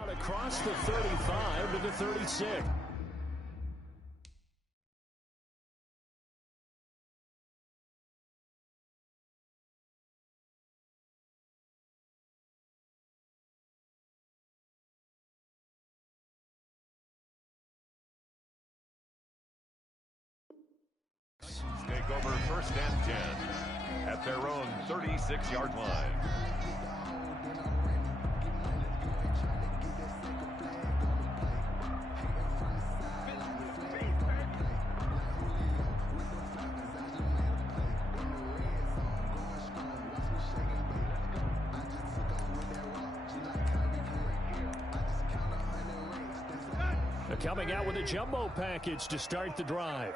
Out across the 35 to the 36. Take over 1st and 10 at their own 36-yard line. Coming out with a jumbo package to start the drive.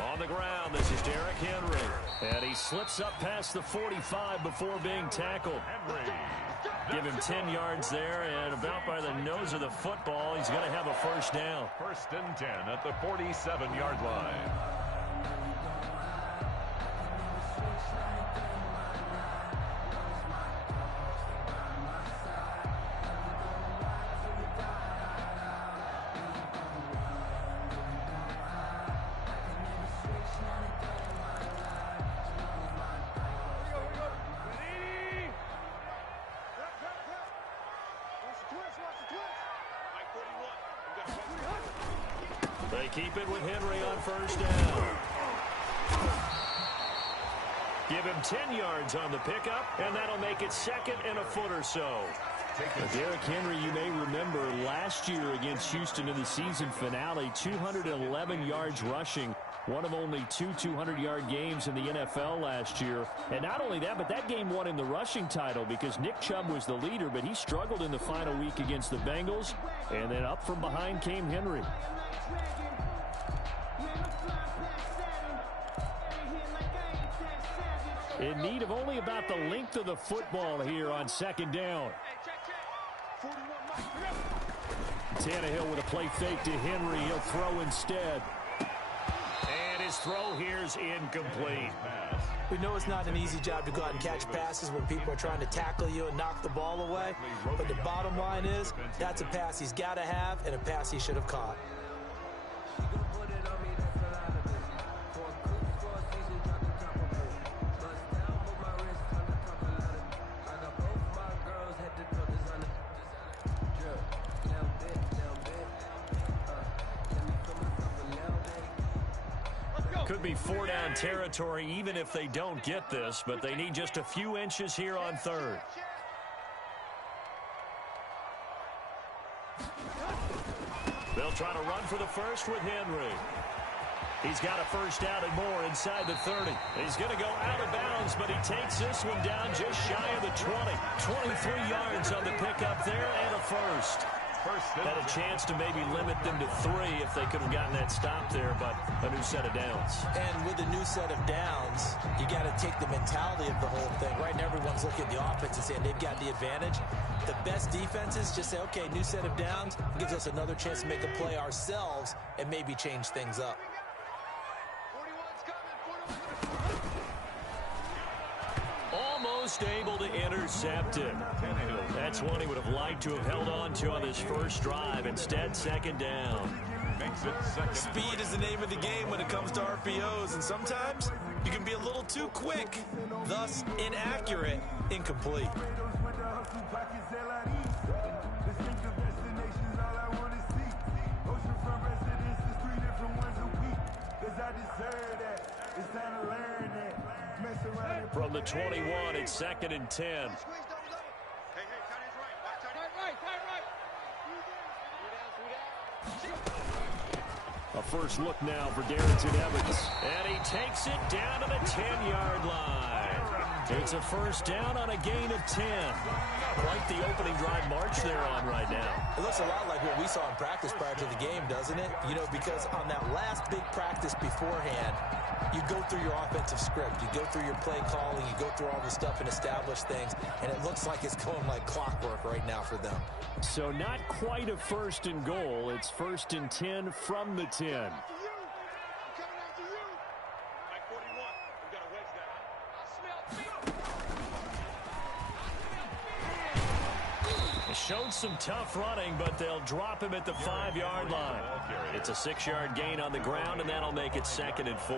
On the ground, this is Derrick Henry. And he slips up past the 45 before being tackled. Give him 10 yards there, and about by the nose of the football, he's going to have a first down. 1st and 10 at the 47-yard line. They keep it with Henry on first down. Give him 10 yards on the pickup, and that'll make it 2nd and a foot or so. Derrick Henry, you may remember last year against Houston in the season finale, 211 yards rushing. One of only 2 200-yard games in the NFL last year. And not only that, but that game won him the rushing title because Nick Chubb was the leader, but he struggled in the final week against the Bengals. And then up from behind came Henry. In need of only about the length of the football here on 2nd down. Tannehill with a play fake to Henry. He'll throw instead. And his throw here is incomplete. We know it's not an easy job to go out and catch passes when people are trying to tackle you and knock the ball away. But the bottom line is, that's a pass he's got to have and a pass he should have caught. Could be 4-down territory even if they don't get this, but they need just a few inches here on 3rd. They'll try to run for the first with Henry. He's got a first down and more inside the 30. He's going to go out of bounds, but he takes this one down just shy of the 20. 23 yards on the pickup there and a first. Had a chance to maybe limit them to 3 if they could have gotten that stop there, but a new set of downs. And with a new set of downs, you got to take the mentality of the whole thing. Right now, everyone's looking at the offense and saying they've got the advantage. The best defenses just say, okay, new set of downs gives us another chance to make a play ourselves and maybe change things up. Almost able to intercept it. That's one he would have liked to have held on to on this first drive. Instead, 2nd down. Speed is the name of the game when it comes to RPOs, and sometimes you can be a little too quick, thus inaccurate, incomplete. From the 21, it's 2nd and 10. A first look now for Darrington Evans. And he takes it down to the 10-yard line. It's a first down on a gain of 10. Quite the opening drive march they're on right now. It looks a lot like what we saw in practice prior to the game, doesn't it? You know, because on that last big practice beforehand, you go through your offensive script. You go through your play calling. You go through all the stuff and establish things. And it looks like it's going like clockwork right now for them. So not quite a 1st and goal. It's 1st and 10 from the 10. showed some tough running, but they'll drop him at the 5-yard line. It's a 6-yard gain on the ground, and that'll make it 2nd and 4.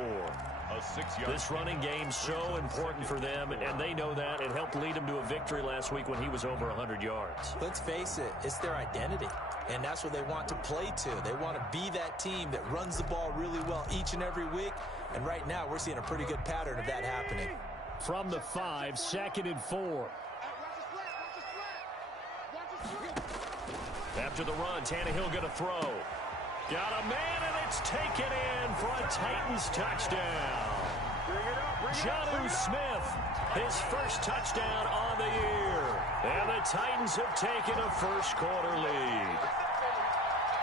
This running game's so important for them, and they know that. It helped lead them to a victory last week when he was over 100 yards. Let's face it, it's their identity, and that's what they want to play to. They want to be that team that runs the ball really well each and every week, and right now we're seeing a pretty good pattern of that happening. From the 5, 2nd and 4. After the run, Tannehill going to throw. Got a man, and it's taken in for a Titans touchdown. Jonnu Smith, his first touchdown on the year. And the Titans have taken a first-quarter lead.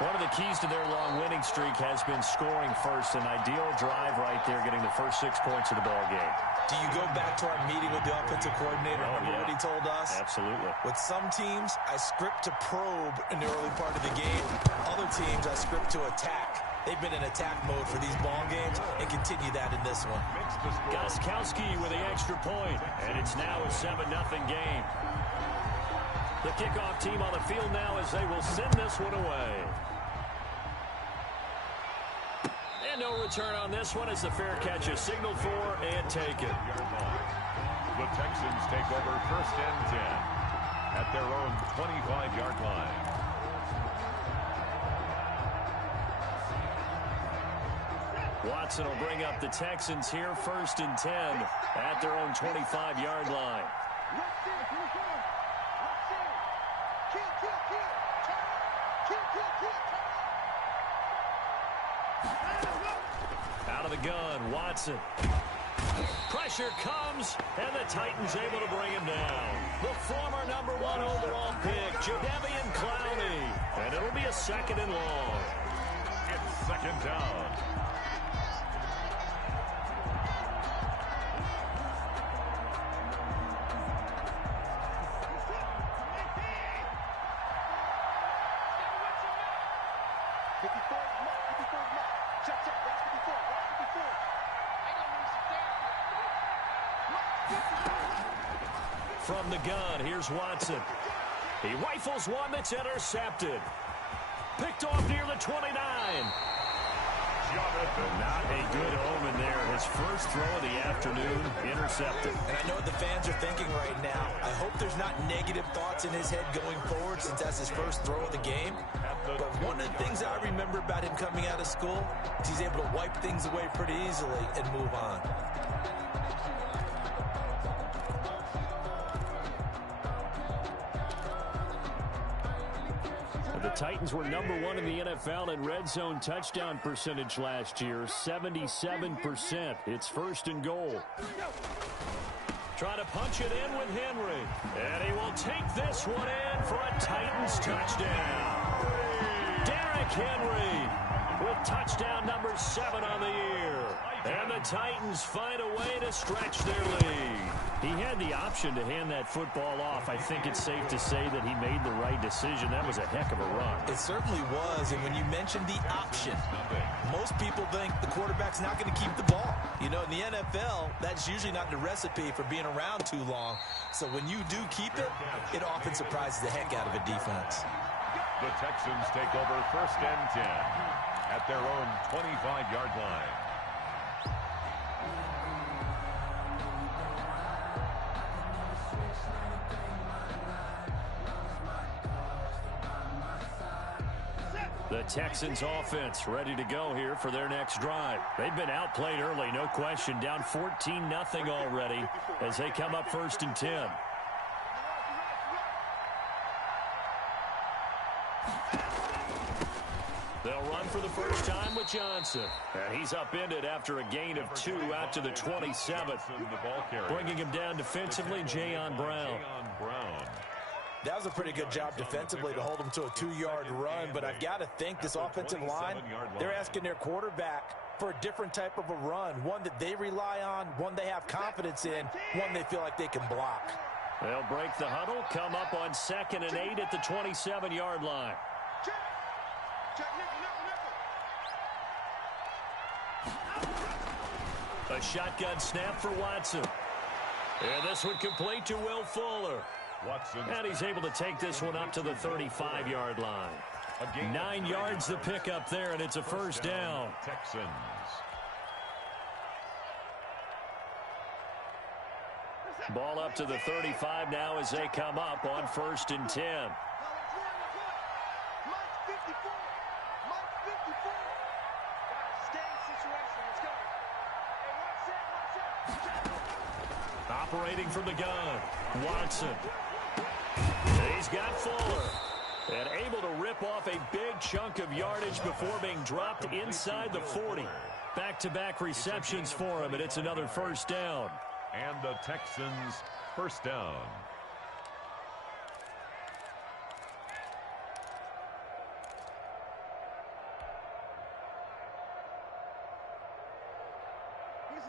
One of the keys to their long winning streak has been scoring first. An ideal drive right there, getting the first 6 points of the ball game. Do you go back to our meeting with the offensive coordinator? Remember what he told us? Absolutely. With some teams, I script to probe in the early part of the game. Other teams, I script to attack. They've been in attack mode for these ball games and continue that in this one. Gostkowski with the extra point, and it's now a 7-0 game. The kickoff team on the field now as they will send this one away. And no return on this one as the fair catch is signaled for and taken. The Texans take over 1st and 10 at their own 25-yard line. Watson will bring up the Texans here 1st and 10 at their own 25-yard line. Out of the gun, Watson. Pressure comes, and the Titans able to bring him down. The former number 1 overall pick, Jadeveon Clowney. And it'll be a 2nd and long. It's 2nd down. From the gun, here's Watson. He rifles one that's intercepted. Picked off near the 29. Not a good omen there. His first throw of the afternoon, intercepted. And I know what the fans are thinking right now. I hope there's not negative thoughts in his head going forward since that's his first throw of the game. But one of the things I remember about him coming out of school is he's able to wipe things away pretty easily and move on. The Titans were number 1 in the NFL in red zone touchdown percentage last year, 77%. It's 1st and goal. Trying to punch it in with Henry. And he will take this one in for a Titans touchdown. Derrick Henry with touchdown number 7 on the year. And the Titans find a way to stretch their lead. He had the option to hand that football off. I think it's safe to say that he made the right decision. That was a heck of a run. It certainly was, and when you mentioned the option, most people think the quarterback's not going to keep the ball. You know, in the NFL, that's usually not the recipe for being around too long. So when you do keep it, it often surprises the heck out of a defense. The Texans take over 1st and 10 at their own 25-yard line. The Texans offense ready to go here for their next drive. They've been outplayed early, no question. Down 14-0 already as they come up 1st and 10. They'll run for the first time with Johnson. And he's upended after a gain of 2 out to the 27th. Bringing him down defensively, Jayon Brown. That was a pretty good job defensively to hold them to a 2-yard run, but I've got to think this offensive line, they're asking their quarterback for a different type of a run, one that they rely on, one they have confidence in, one they feel like they can block. They'll break the huddle, come up on 2nd and 8 at the 27-yard line. A shotgun snap for Watson. And this one complete to Will Fuller. And he's able to take this one up to the 35-yard line. 9 yards to pick up there, and it's a first down. Texans. Ball up to the 35 now as they come up on 1st and 10. Operating from the gun, Watson. He's got Fuller. And able to rip off a big chunk of yardage before being dropped inside the 40. Back-to-back receptions for him, and it's another first down. And the Texans first down.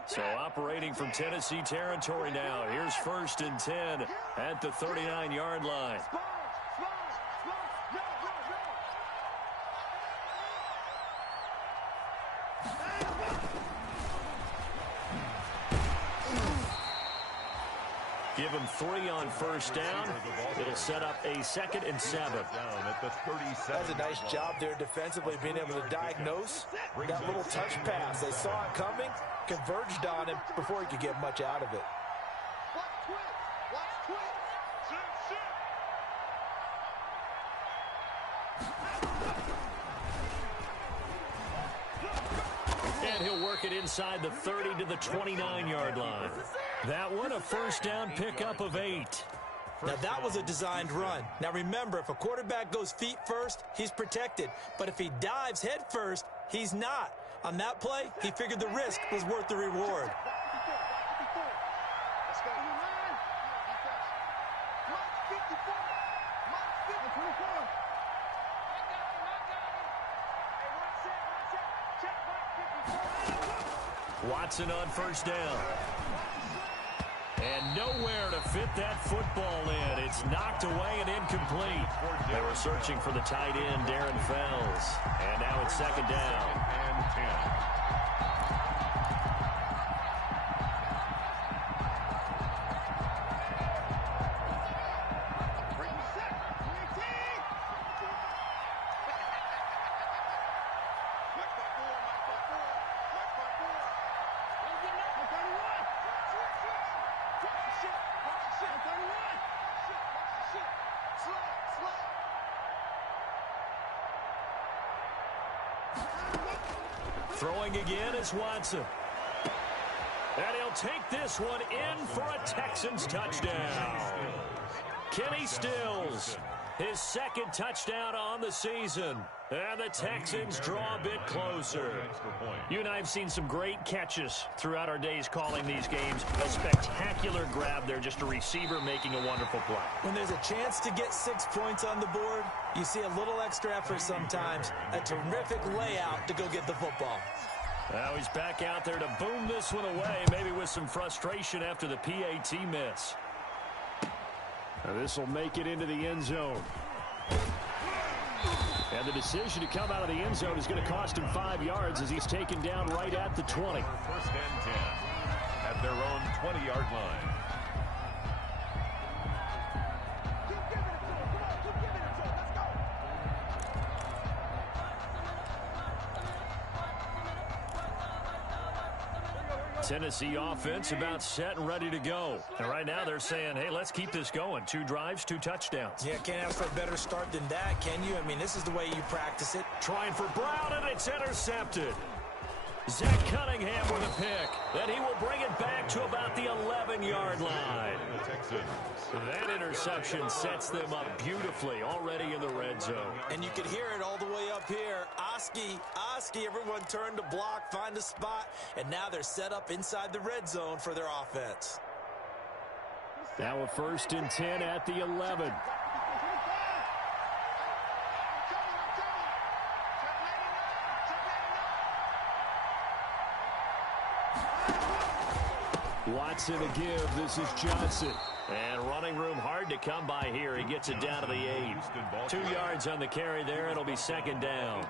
So operating from Tennessee territory now. Here's 1st and 10 at the 39-yard line. Give him 3 on first down. It'll set up a 2nd and 7. That's a nice job there defensively, being able to diagnose that little touch pass. They saw it coming, converged on him before he could get much out of it. And he'll work it inside the 30 to the 29-yard line. That one a first down pickup of 8. Now, that was a designed run. Now, remember, if a quarterback goes feet first, he's protected. But if he dives head first, he's not. On that play, he figured the risk was worth the reward. Watson on first down. And nowhere to fit that football in. It's knocked away and incomplete. They were searching for the tight end, Darren Fells. And now it's 2nd down. And 10. Throwing again is Watson. And he'll take this one in for a Texans touchdown. Kenny Stills, his 2nd touchdown on the season. And the Texans draw a bit closer. You and I have seen some great catches throughout our days calling these games. A spectacular grab there, just a receiver making a wonderful play. When there's a chance to get 6 points on the board, you see a little extra effort sometimes. A terrific layout to go get the football. Now he's back out there to boom this one away, maybe with some frustration after the PAT miss. Now this will make it into the end zone. And the decision to come out of the end zone is going to cost him 5 yards as he's taken down right at the 20. 1st and 10 at their own 20-yard line. Tennessee offense about set and ready to go. And right now they're saying, hey, let's keep this going. 2 drives, 2 touchdowns. Yeah, can't ask for a better start than that, can you? I mean, this is the way you practice it. Trying for Brown, and it's intercepted. Zach Cunningham with a pick. Then he will bring it back to about the 11-yard line. That interception sets them up beautifully already in the red zone. And you can hear it all the way up here. Oski, everyone turned to block, find a spot, and now they're set up inside the red zone for their offense. Now a 1st and 10 at the 11. Watson to give. This is Johnson. And running room hard to come by here. He gets it down to the 8. 2 yards on the carry there. It'll be 2nd down.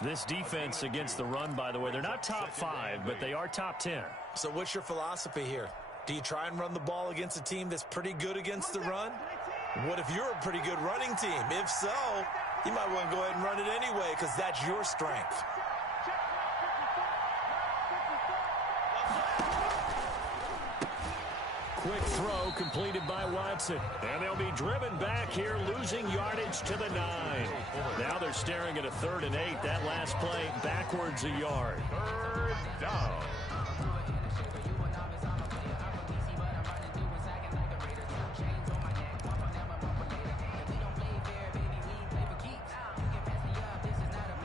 This defense against the run, by the way, they're not top 5, but they are top 10. So what's your philosophy here? Do you try and run the ball against a team that's pretty good against the run? What if you're a pretty good running team? If so, you might want to go ahead and run it anyway because that's your strength. Quick throw completed by Watson. And they'll be driven back here, losing yardage to the 9. Now they're staring at a 3rd and 8. That last play backwards a yard. 3rd down.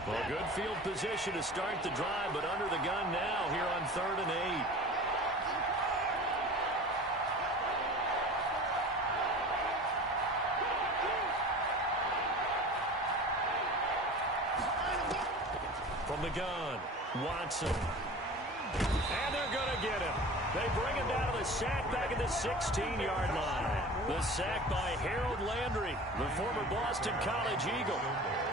Well, good field position to start the drive, but under the gun now here on 3rd and 8. From the gun, Watson. And they're going to get him. They bring him down to the sack back at the 16-yard line. The sack by Harold Landry, the former Boston College Eagle.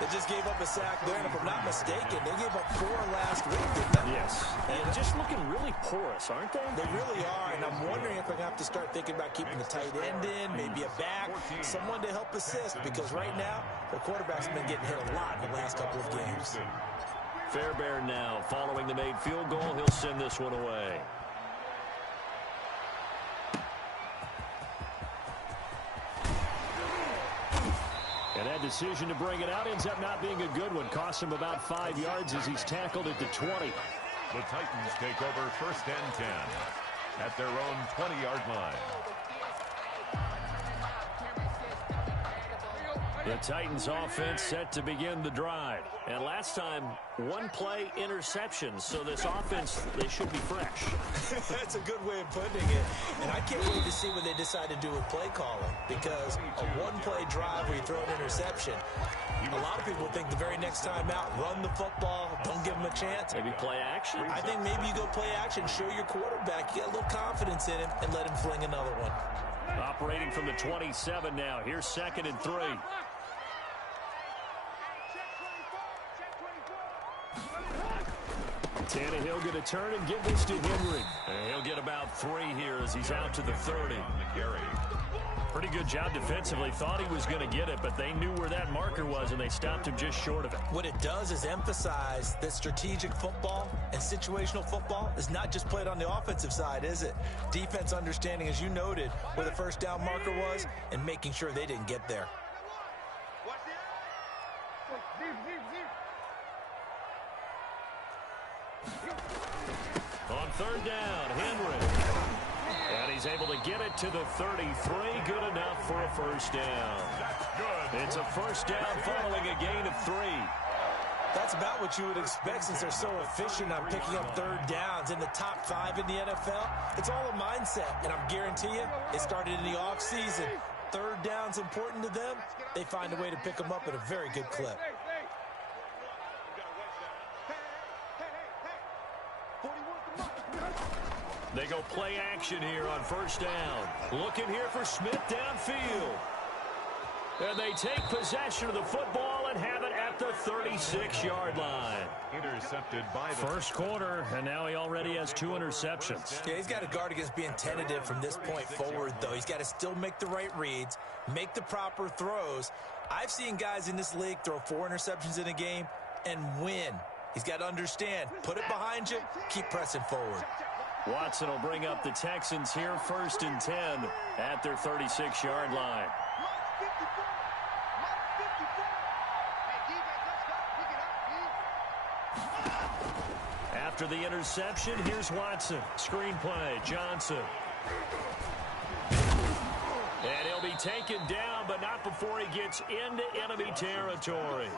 They just gave up a sack there, and if I'm not mistaken, they gave up 4 last week, didn't they? Yes. And just looking really porous, aren't they? They really are, and I'm wondering if they're going to have to start thinking about keeping the tight end in, maybe a back, someone to help assist, because right now, the quarterback's been getting hit a lot in the last couple of games. Fairbairn now, following the made field goal, he'll send this one away. And that decision to bring it out ends up not being a good one. Costs him about 5 yards as he's tackled at the 20. The Titans take over 1st and 10 at their own 20-yard line. The Titans offense set to begin the drive. And last time, 1-play interception. So this offense, they should be fresh. That's a good way of putting it. And I can't wait to see what they decide to do with play calling. Because a 1-play drive where you throw an interception, a lot of people think the very next time out, run the football, don't give them a chance. Maybe play action? I think maybe you go play action, show your quarterback, you get a little confidence in him, and let him fling another one. Operating from the 27 now. Here's 2nd and 3. Tannehill going to turn and give this to Henry. And he'll get about 3 here as he's out to the 30. Pretty good job defensively. Thought he was going to get it, but they knew where that marker was, and they stopped him just short of it. What it does is emphasize that strategic football and situational football is not just played on the offensive side, is it? Defense understanding, as you noted, where the 1st down marker was and making sure they didn't get there. On 3rd down, Henry. And he's able to get it to the 33. Good enough for a 1st down. It's a 1st down following a gain of 3. That's about what you would expect since they're so efficient on picking up 3rd downs in the top 5 in the NFL. It's all a mindset, and I guarantee you, it started in the offseason. 3rd down's important to them. They find a way to pick them up at a very good clip. They go play action here on 1st down. Looking here for Smith downfield. And they take possession of the football and have it at the 36-yard line. Intercepted by the 1st quarter, and now he already has 2 interceptions. Yeah, he's got to guard against being tentative from this point forward, though. He's got to still make the right reads, make the proper throws. I've seen guys in this league throw 4 interceptions in a game and win. He's got to understand, put it behind you, keep pressing forward. Watson will bring up the Texans here 1st and 10 at their 36-yard line. After the interception, here's Watson. Screen play, Johnson. And he'll be taken down, but not before he gets into enemy territory.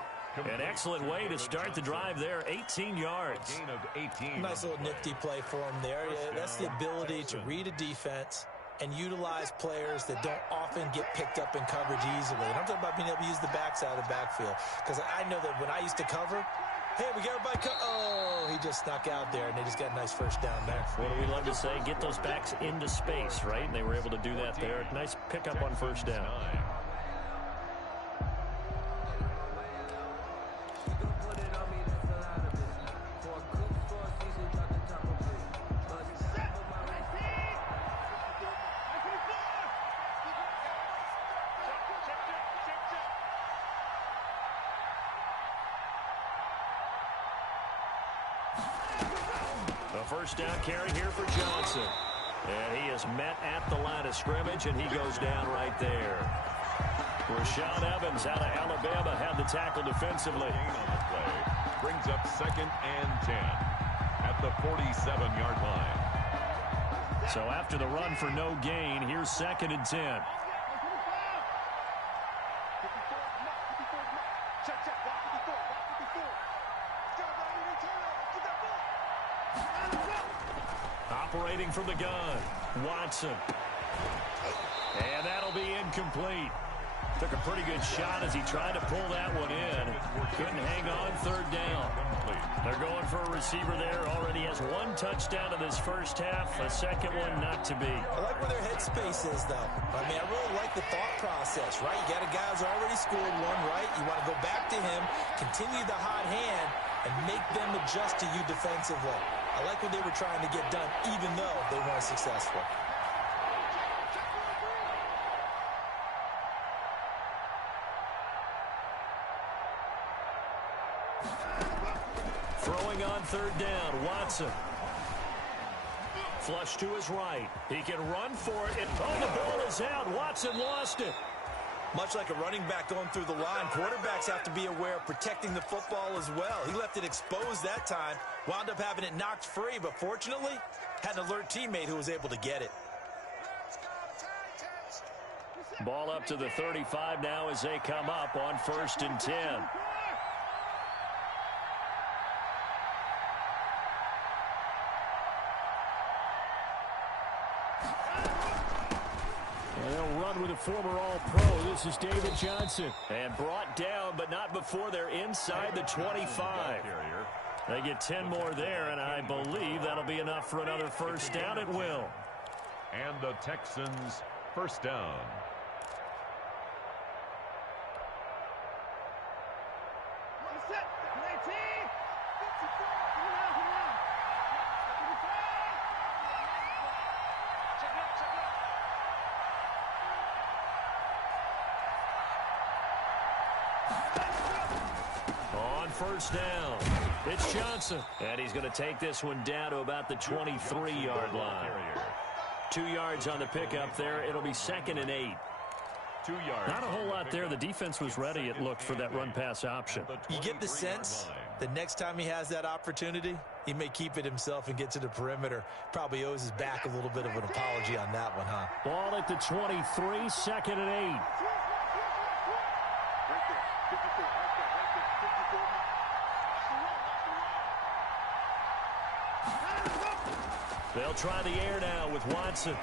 An excellent way to start the drive there, 18 yards. gain of 18. Nice little nifty play for him there. That's the ability to read a defense and utilize players that don't often get picked up in coverage easily. And I'm talking about being able to use the backside of the backfield. Because I know that when I used to cover, hey, we got everybody. Oh, he just snuck out there, and they just got a nice 1st down there. What do we love to say? Get those backs into space, right? And they were able to do that there. Nice pickup on 1st down. first down carry here for Johnson. And he is met at the line of scrimmage, and he goes down right there. Rashaan Evans out of Alabama had the tackle defensively. On the play. Brings up 2nd and 10 at the 47-yard line. So after the run for no gain, here's 2nd and 10. Operating from the gun, Watson. And that'll be incomplete. Took a pretty good shot as he tried to pull that one in. Couldn't hang on 3rd down. They're going for a receiver there. Already has 1 touchdown in this first half. A second one not to be. I like where their headspace is, though. I mean, I really like the thought process, right? You got a guy who's already scored one, right? You want to go back to him, continue the hot hand, and make them adjust to you defensively. I like what they were trying to get done, even though they weren't successful. Throwing on 3rd down, Watson. Flush to his right. He can run for it. Oh, the ball is out. Watson lost it. Much like a running back going through the line, quarterbacks have to be aware of protecting the football as well. He left it exposed that time, wound up having it knocked free, but fortunately, had an alert teammate who was able to get it. Ball up to the 35 now as they come up on 1st and 10. They'll run with a former All-Pro. This is David Johnson. And brought down, but not before they're inside the 25. They get 10 more there, and I believe that'll be enough for another first down. It will. And the Texans first down. On first down, it's Johnson. And he's going to take this one down to about the 23-yard line. 2 yards on the pickup there. It'll be 2nd and 8. 2 yards. Not a whole lot there. The defense was ready, it looked, for that run-pass option. You get the sense that next time he has that opportunity, he may keep it himself and get to the perimeter. Probably owes his back a little bit of an apology on that one, huh? Ball at the 23, 2nd and 8. They'll try the air now with Watson.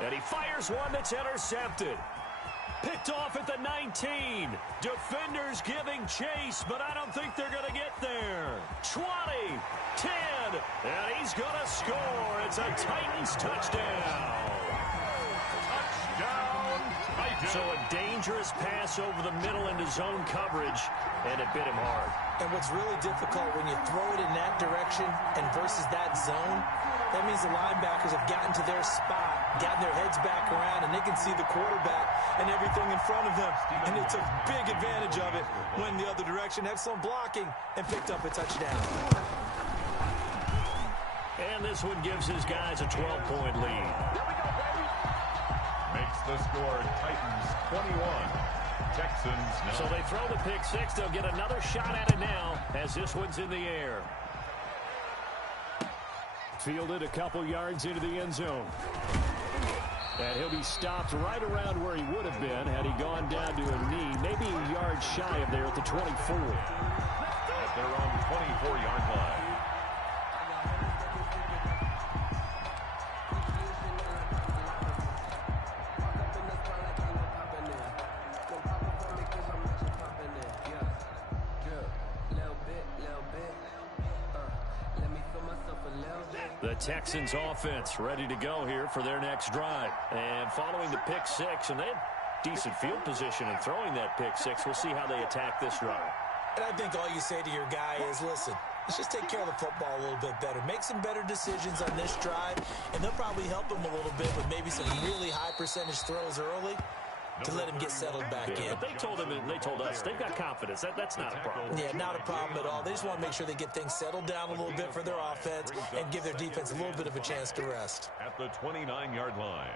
And he fires one that's intercepted. Picked off at the 19. Defenders giving chase, but I don't think they're going to get there. 20, 10, and he's going to score. It's a Titans touchdown. Touchdown, Titans. So a dangerous pass over the middle into zone coverage, and it bit him hard. And what's really difficult when you throw it in that direction and versus that zone, that means the linebackers have gotten to their spot, gotten their heads back around, and they can see the quarterback and everything in front of them. And they took big advantage of it, went the other direction, excellent blocking, and picked up a touchdown. And this one gives his guys a 12-point lead. Makes the score Titans 21. Texans now. So they throw the pick six. They'll get another shot at it now as this one's in the air. Fielded a couple yards into the end zone. And he'll be stopped right around where he would have been had he gone down to a knee, maybe a yard shy of there at the 24. At their own 24-yard line. The Texans offense ready to go here for their next drive. And following the pick six, and they had decent field position in throwing that pick six. We'll see how they attack this drive. And I think all you say to your guy is, listen, let's just take care of the football a little bit better. Make some better decisions on this drive, and they'll probably help him a little bit with maybe some really high percentage throws early. to let him get settled back in. But they told us they've got confidence. That's not a problem. Yeah, not a problem at all. They just want to make sure they get things settled down a little bit for their offense and give their defense a little bit of a chance to rest. At the 29-yard line.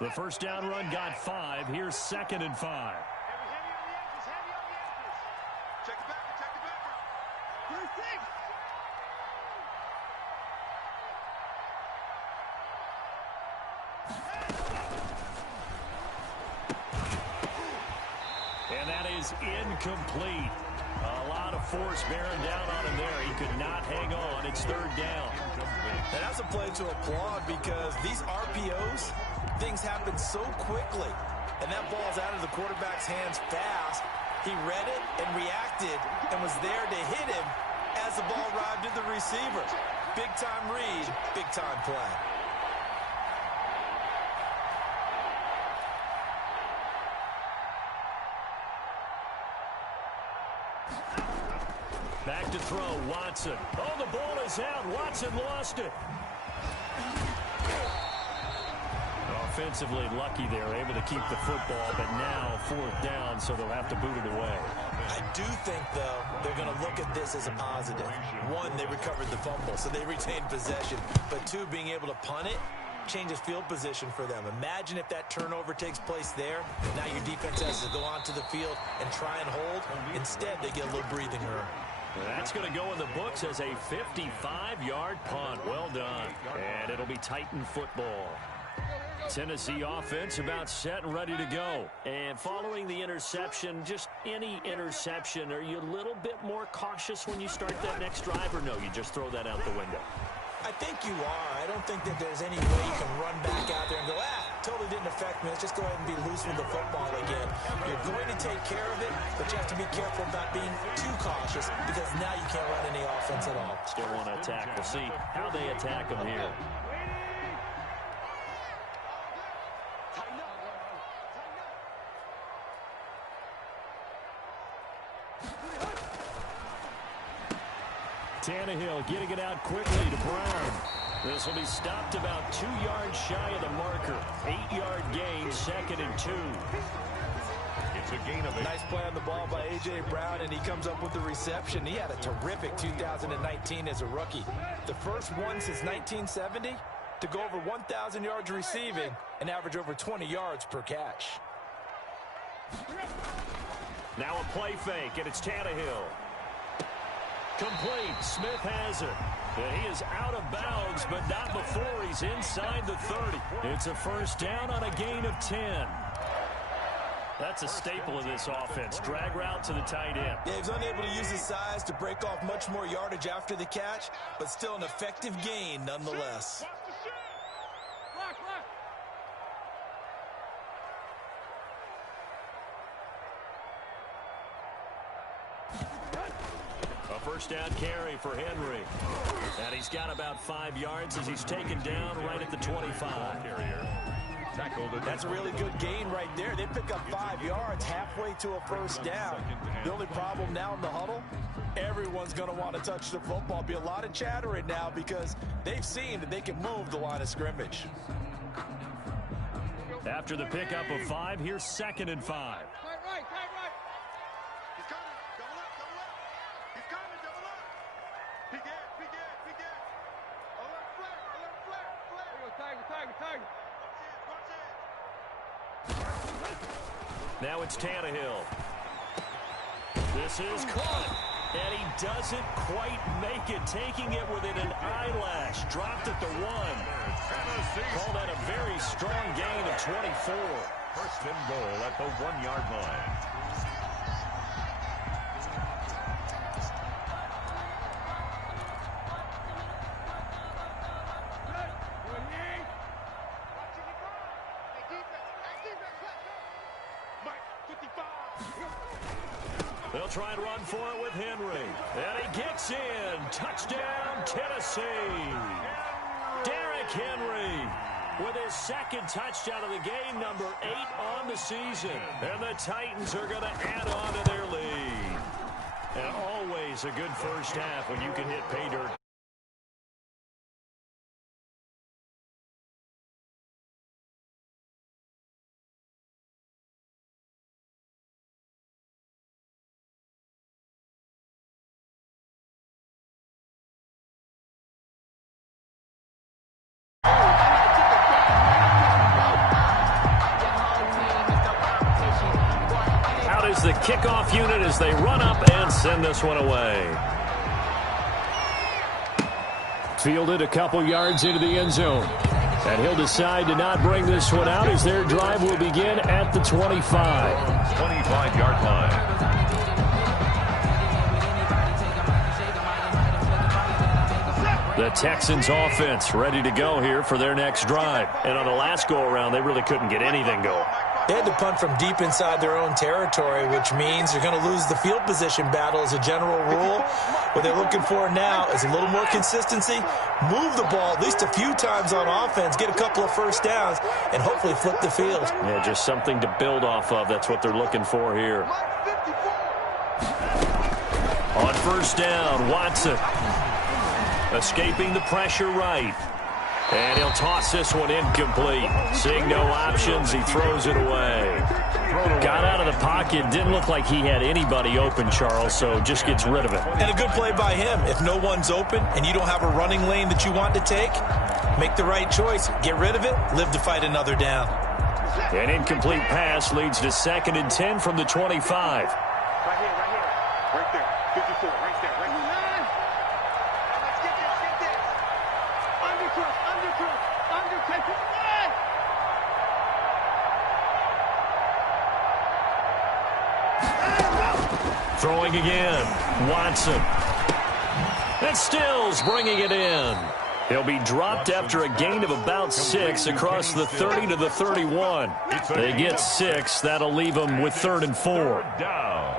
The first down run got 5. Here's 2nd and 5. Check it back. First 6. And that is incomplete. A lot of force bearing down on him there. He could not hang on. It's 3rd down. And that's a play to applaud because these RPOs, things happen so quickly. And that ball's out of the quarterback's hands fast. He read it and reacted and was there to hit him as the ball arrived at the receiver. Big-time read, big-time play. Back to throw, Watson. Oh, the ball is out. Watson lost it. Offensively lucky there, able to keep the football, but now 4th down, so they'll have to boot it away. I do think, though, they're going to look at this as a positive. 1, they recovered the fumble, so they retained possession. But 2, being able to punt it changes field position for them. Imagine if that turnover takes place there. Now your defense has to go onto the field and try and hold. Instead, they get a little breathing room. That's going to go in the books as a 55-yard punt. Well done. And it'll be Titan football. Tennessee offense about set and ready to go. And following the interception, just any interception, are you a little bit more cautious when you start that next drive, or no, you just throw that out the window? I think you are. I don't think that there's any way you can run back out there and go, totally didn't affect me. Let's just go ahead and be loose with the football again. You're going to take care of it, but you have to be careful about being too cautious because now you can't run any offense at all. Still want to attack. We'll see how they attack them here. Tannehill getting it out quickly to Brown. This will be stopped about 2 yards shy of the marker. 8-yard gain, 2nd and 2. It's a gain of 8. Nice play on the ball by A.J. Brown, and he comes up with the reception. He had a terrific 2019 as a rookie. The first one since 1970 to go over 1,000 yards receiving and average over 20 yards per catch. Now a play fake, and it's Tannehill. Complete. Smith has it. And he is out of bounds, but not before he's inside the 30. It's a first down on a gain of 10. That's a staple of this offense. Drag route to the tight end. Yeah, he was unable to use his size to break off much more yardage after the catch, but still an effective gain nonetheless. First down carry for Henry. And he's got about 5 yards as he's taken down right at the 25. That's a really good gain right there. They pick up 5 yards halfway to a first down. The only problem now in the huddle, everyone's going to want to touch the football. Be a lot of chattering now because they've seen that they can move the line of scrimmage. After the pickup of 5, here's 2nd and 5. Now it's Tannehill. This is caught. And he doesn't quite make it, taking it within an eyelash. Dropped at the 1. Call that a very strong gain of 24. First and goal at the 1-yard line. They'll try and run for it with Henry. And he gets in. Touchdown, Tennessee. Derrick Henry with his 2nd touchdown of the game, number 8 on the season. And the Titans are going to add on to their lead. And always a good first half when you can hit pay dirt. the kickoff unit as they run up and send this one away. Fielded a couple yards into the end zone. And he'll decide to not bring this one out as their drive will begin at the 25. 25-yard line. The Texans offense ready to go here for their next drive. And on the last go-around, they really couldn't get anything going. They had to punt from deep inside their own territory, which means you're going to lose the field position battle as a general rule. What they're looking for now is a little more consistency, move the ball at least a few times on offense, get a couple of first downs, and hopefully flip the field. Yeah, just something to build off of. That's what they're looking for here. On first down, Watson escaping the pressure right. And he'll toss this one incomplete. Seeing no options, he throws it away. Got out of the pocket. Didn't look like he had anybody open, Charles, so just gets rid of it. And a good play by him. If no one's open and you don't have a running lane that you want to take, make the right choice. Get rid of it. Live to fight another down. An incomplete pass leads to 2nd and 10 from the 25. Right here. Right there. 54. Right there. Right there. Let's get this. Undercook. Throwing again. Watson. And Stills bringing it in. He'll be dropped after a gain of about 6 across the 30 to the 31. They get 6. That'll leave them with 3rd and 4. Down.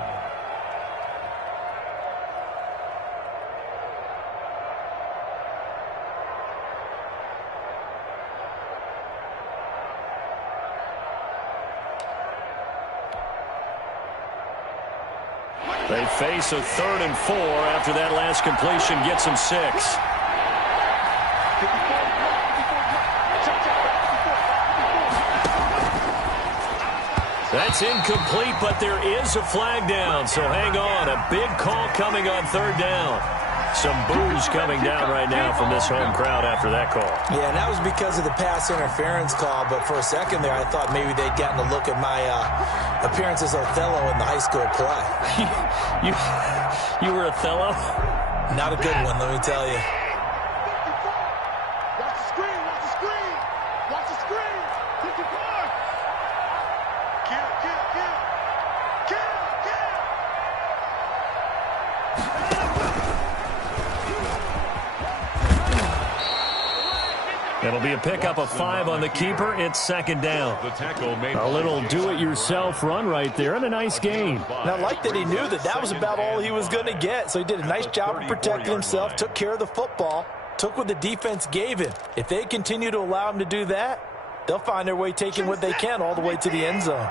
They face a 3rd and 4 after that last completion gets them 6. That's incomplete, but there is a flag down, so hang on. A big call coming on 3rd down. Some boos coming down right now from this home crowd after that call. Yeah, and that was because of the pass interference call, but for a second there I thought maybe they'd gotten a look at my appearance as Othello in the high school play. You were Othello? Not a good one, let me tell you. Watch the screen. Watch the screen. 54. Kill. It'll be a pickup of 5 on the keeper. It's 2nd down. A little do-it-yourself run right there and a nice gain. And I like that he knew that was about all he was going to get. So he did a nice job of protecting himself, took care of the football, took what the defense gave him. If they continue to allow him to do that, they'll find their way taking what they can all the way to the end zone.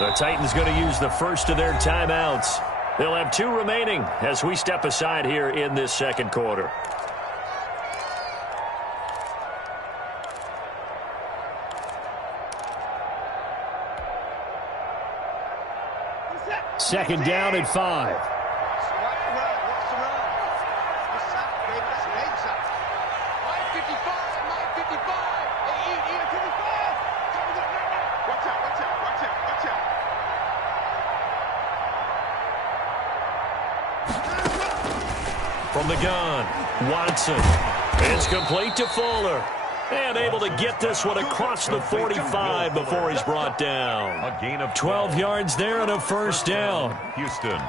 The Titans going to use the first of their timeouts. They'll have 2 remaining as we step aside here in this 2nd quarter. Second down at 5. From the gun, Watson. It's complete to Fuller. And able to get this one across the 45 before he's brought down. A gain of 12 yards there and a first down. Houston.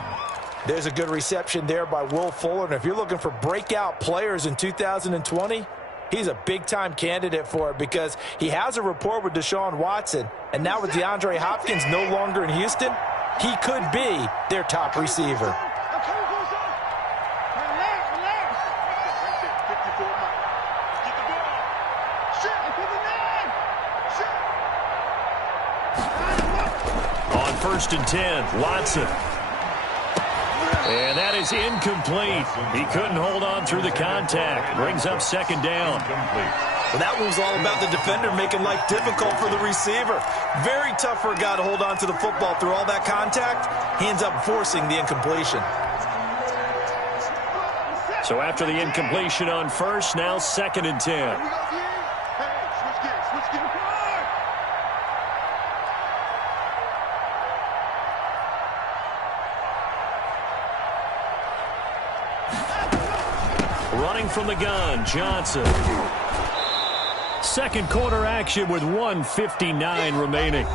There's a good reception there by Will Fuller. And if you're looking for breakout players in 2020, he's a big-time candidate for it because he has a rapport with Deshaun Watson. And now with DeAndre Hopkins no longer in Houston, he could be their top receiver. On 1st and 10, Watson. And that is incomplete. He couldn't hold on through the contact. Brings up 2nd down. Well, that one was all about the defender making life difficult for the receiver. Very tough for a guy to hold on to the football through all that contact. He ends up forcing the incompletion. So after the incompletion on first, now 2nd and 10. Running from the gun, Johnson. Second quarter action with 1:59 remaining.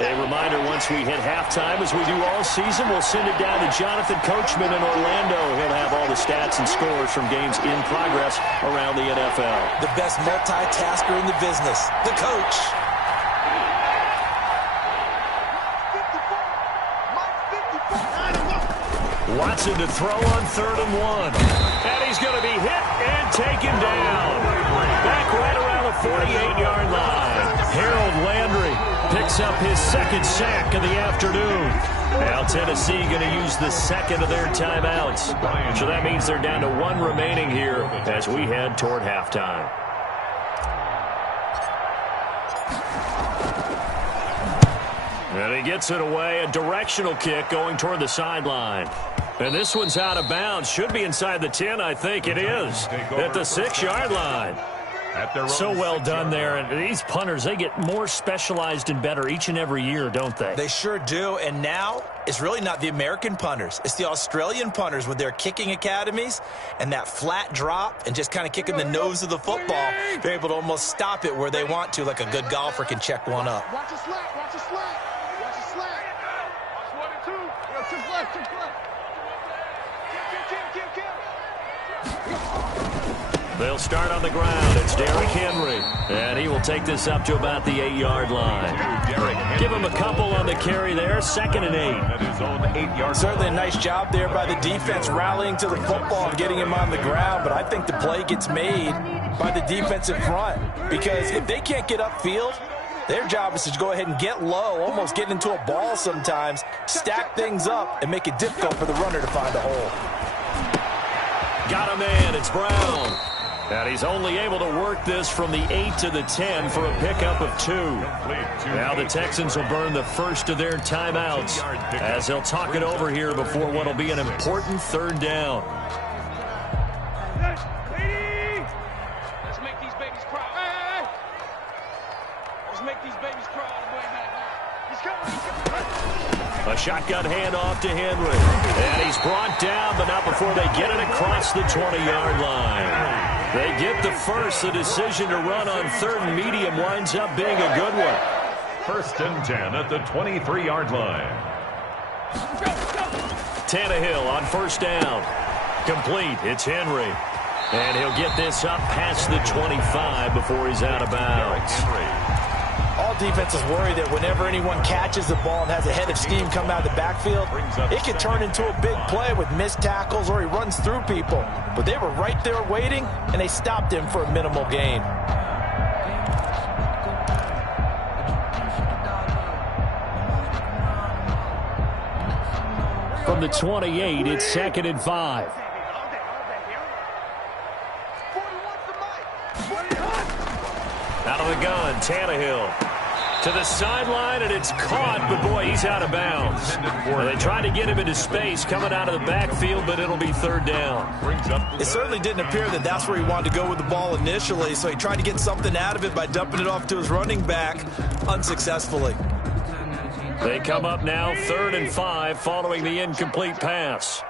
A reminder, once we hit halftime, as we do all season, we'll send it down to Jonathan Coachman in Orlando. He'll have all the stats and scores from games in progress around the NFL. The best multitasker in the business, the coach. Watson to throw on 3rd and 1. And he's going to be hit and taken down. Back right around the 48-yard line. Harold Landry picks up his 2nd sack of the afternoon. Now Tennessee going to use the 2nd of their timeouts. So that means they're down to 1 remaining here as we head toward halftime. And he gets it away. A directional kick going toward the sideline. And this one's out of bounds. Should be inside the 10, I think. It is. At the 6-yard line. So well done there. And these punters, they get more specialized and better each and every year, don't they? They sure do. And now it's really not the American punters. It's the Australian punters with their kicking academies and that flat drop and just kind of kicking the nose of the football. They're able to almost stop it where they want to, like a good golfer can check one up. Watch your slack. Watch your slack. Watch your slack. Watch 1 and 2. Yo, tip left. Tip left. They'll start on the ground. It's Derrick Henry. And he will take this up to about the 8-yard line. Give him a couple on the carry there. 2nd and 8. Certainly a nice job there by the defense rallying to the football and getting him on the ground. But I think the play gets made by the defensive front. Because if they can't get upfield, their job is to go ahead and get low, almost get into a ball sometimes, stack things up, and make it difficult for the runner to find a hole. Got a man. It's Brown. And he's only able to work this from the 8 to the 10 for a pickup of 2. Now the Texans will burn the first of their timeouts as they'll talk it over here before what will be an important 3rd down. Let's make these babies cry. Hey! Let's make these babies cry all the way back. He's coming. A shotgun handoff to Henry. And he's brought down, but not before they get it across the 20-yard line. They get the first. The decision to run on 3rd and medium winds up being a good one. 1st and 10 at the 23-yard line. Tannehill on 1st down. Complete. It's Henry. And he'll get this up past the 25 before he's out of bounds. All defenses worry that whenever anyone catches the ball and has a head of steam come out of the backfield, it can turn into a big play with missed tackles or he runs through people. But they were right there waiting, and they stopped him for a minimal gain. From the 28, it's 2nd and 5. Out of the gun, Tannehill. To the sideline, and it's caught, but boy, he's out of bounds. Well, they tried to get him into space coming out of the backfield, but it'll be 3rd down. It certainly didn't appear that that's where he wanted to go with the ball initially, so he tried to get something out of it by dumping it off to his running back unsuccessfully. They come up now 3rd and 5 following the incomplete pass.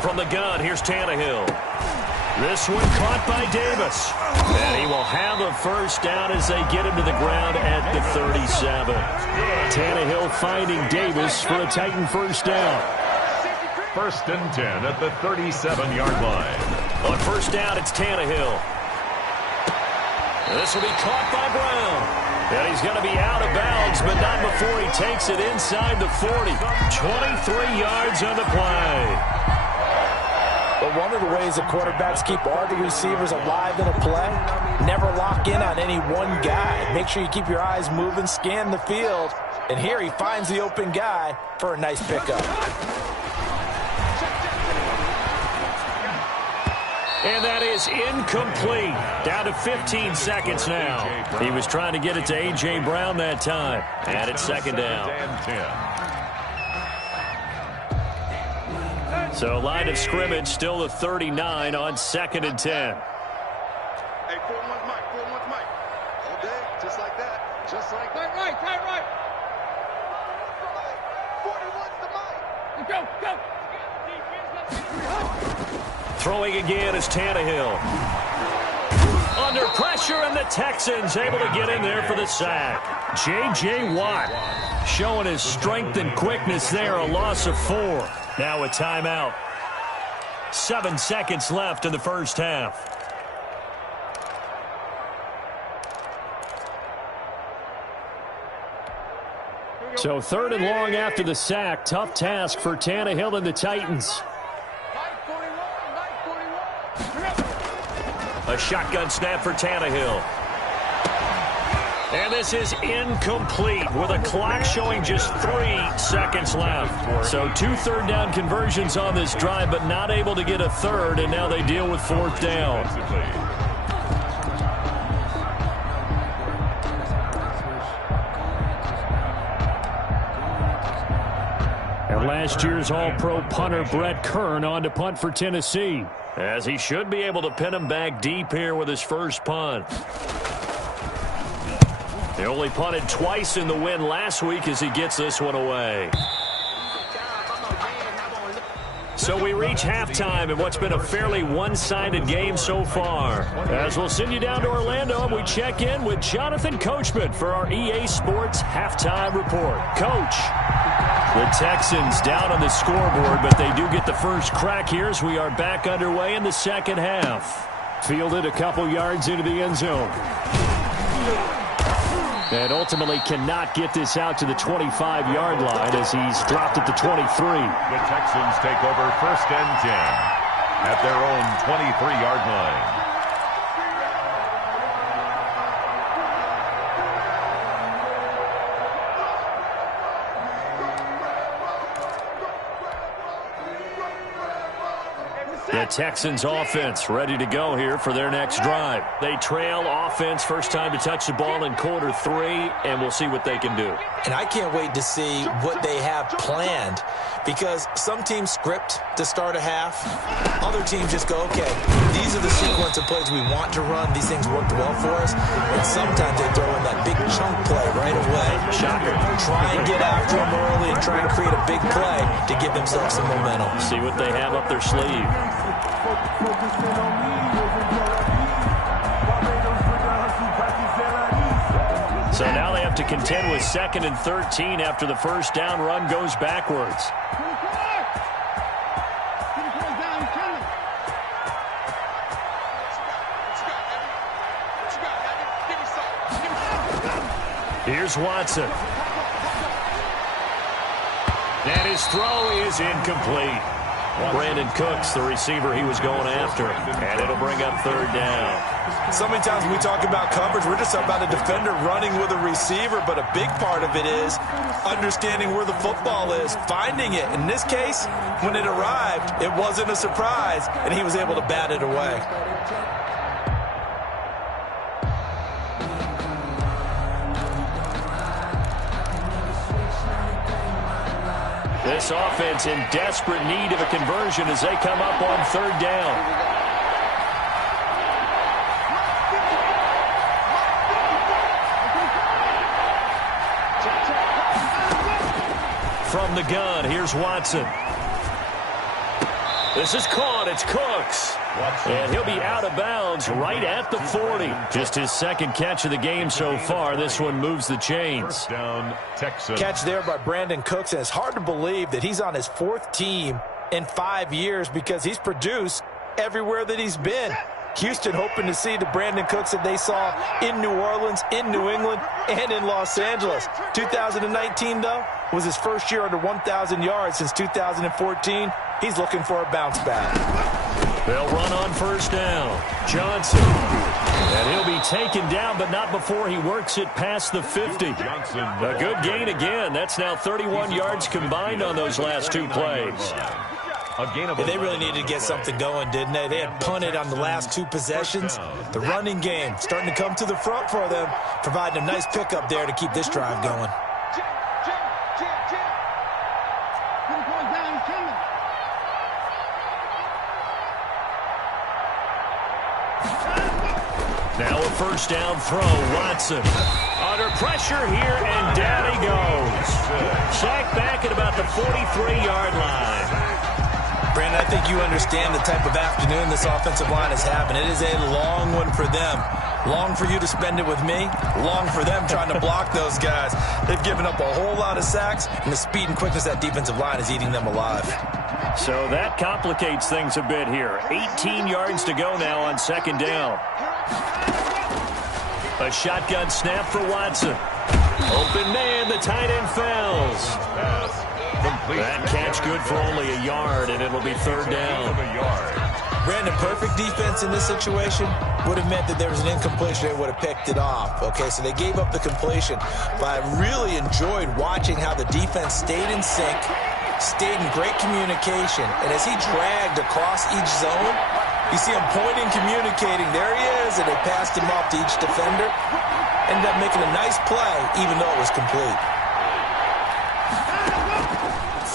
From the gun, here's Tannehill. This one caught by Davis. And he will have a first down as they get him to the ground at the 37. Tannehill finding Davis for a Titan first down. 1st and 10 at the 37-yard line. On first down, it's Tannehill. This will be caught by Brown. And he's going to be out of bounds, but not before he takes it inside the 40. 23 yards on the play. But one of the ways the quarterbacks keep all the receivers alive in a play, never lock in on any one guy. Make sure you keep your eyes moving, scan the field. And here he finds the open guy for a nice pickup. And that is incomplete. Down to 15 seconds now. He was trying to get it to A.J. Brown that time. And it's 2nd down. So line of scrimmage still the 39 on 2nd and 10. Hey, 4-1's Mike. 4-1's Mike. All day, just like that. Just like that. Tight right. 41's the Mike. Go. Throwing again is Tannehill. Under pressure, and the Texans able to get in there for the sack. J.J. Watt showing his strength and quickness there, a loss of 4. Now a timeout. 7 seconds left in the first half. So 3rd and long after the sack. Tough task for Tannehill and the Titans. A shotgun snap for Tannehill. And this is incomplete with a clock showing just 3 seconds left. So 2 third down conversions on this drive, but not able to get a third, and now they deal with 4th down. And last year's All-Pro punter Brett Kern on to punt for Tennessee, as he should be able to pin him back deep here with his first punt. They only punted twice in the win last week as he gets this one away. So we reach halftime in what's been a fairly one-sided game so far. As we'll send you down to Orlando, and we check in with Jonathan Coachman for our EA Sports Halftime Report. Coach, the Texans down on the scoreboard, but they do get the first crack here as we are back underway in the second half. Fielded a couple yards into the end zone. And ultimately cannot get this out to the 25-yard line as he's dropped at the 23. The Texans take over 1st and 10 at their own 23-yard line. The Texans offense ready to go here for their next drive. They trail offense, first time to touch the ball in quarter 3, and we'll see what they can do. And I can't wait to see what they have planned, because some teams script to start a half. Other teams just go, okay, these are the sequence of plays we want to run. These things worked well for us. And sometimes they throw in that big chunk play right away. Shocker. Try and get after them early and try and create a big play to give themselves some momentum. See what they have up their sleeve. So now they have to contend with 2nd and 13 after the first down run goes backwards. Here's Watson. And his throw is incomplete. Brandon Cooks, the receiver he was going after. And it'll bring up 3rd down. So many times when we talk about coverage, we're just talking about a defender running with a receiver, but a big part of it is understanding where the football is, finding it. In this case, when it arrived, it wasn't a surprise, and he was able to bat it away. This offense in desperate need of a conversion as they come up on 3rd down. From the gun, here's Watson. This is caught. It's Cooks. And he'll be out of bounds right at the 40. Just his second catch of the game so far. This one moves the chains. First down, Texans. Catch there by Brandon Cooks, and it's hard to believe that he's on his 4th team in 5 years because he's produced everywhere that he's been. Houston hoping to see the Brandon Cooks that they saw in New Orleans, in New England, and in Los Angeles. 2019, though, was his first year under 1,000 yards since 2014. He's looking for a bounce back. They'll run on first down. Johnson. And he'll be taken down, but not before he works it past the 50. Johnson. A good gain again. That's now 31 yards combined on those last 2 plays. They really needed to get something going, didn't they? They had punted on the last 2 possessions. The running game starting to come to the front for them, providing a nice pickup there to keep this drive going. Now a first down throw. Watson under pressure here, and down he goes. Sacked back at about the 43-yard line. Brandon, I think you understand the type of afternoon this offensive line is having. It is a long one for them. Long for you to spend it with me. Long for them trying to block those guys. They've given up a whole lot of sacks, and the speed and quickness of that defensive line is eating them alive. So that complicates things a bit here. 18 yards to go now on second down. A shotgun snap for Watson. Open man, the tight end falls. That catch good for only a yard, and it'll be third down. Brandon, perfect defense in this situation would have meant that there was an incompletion. They would have picked it off. Okay, so they gave up the completion. But I really enjoyed watching how the defense stayed in sync, stayed in great communication. And as he dragged across each zone, you see him pointing, communicating. There he is, and they passed him off to each defender. Ended up making a nice play, even though it was complete.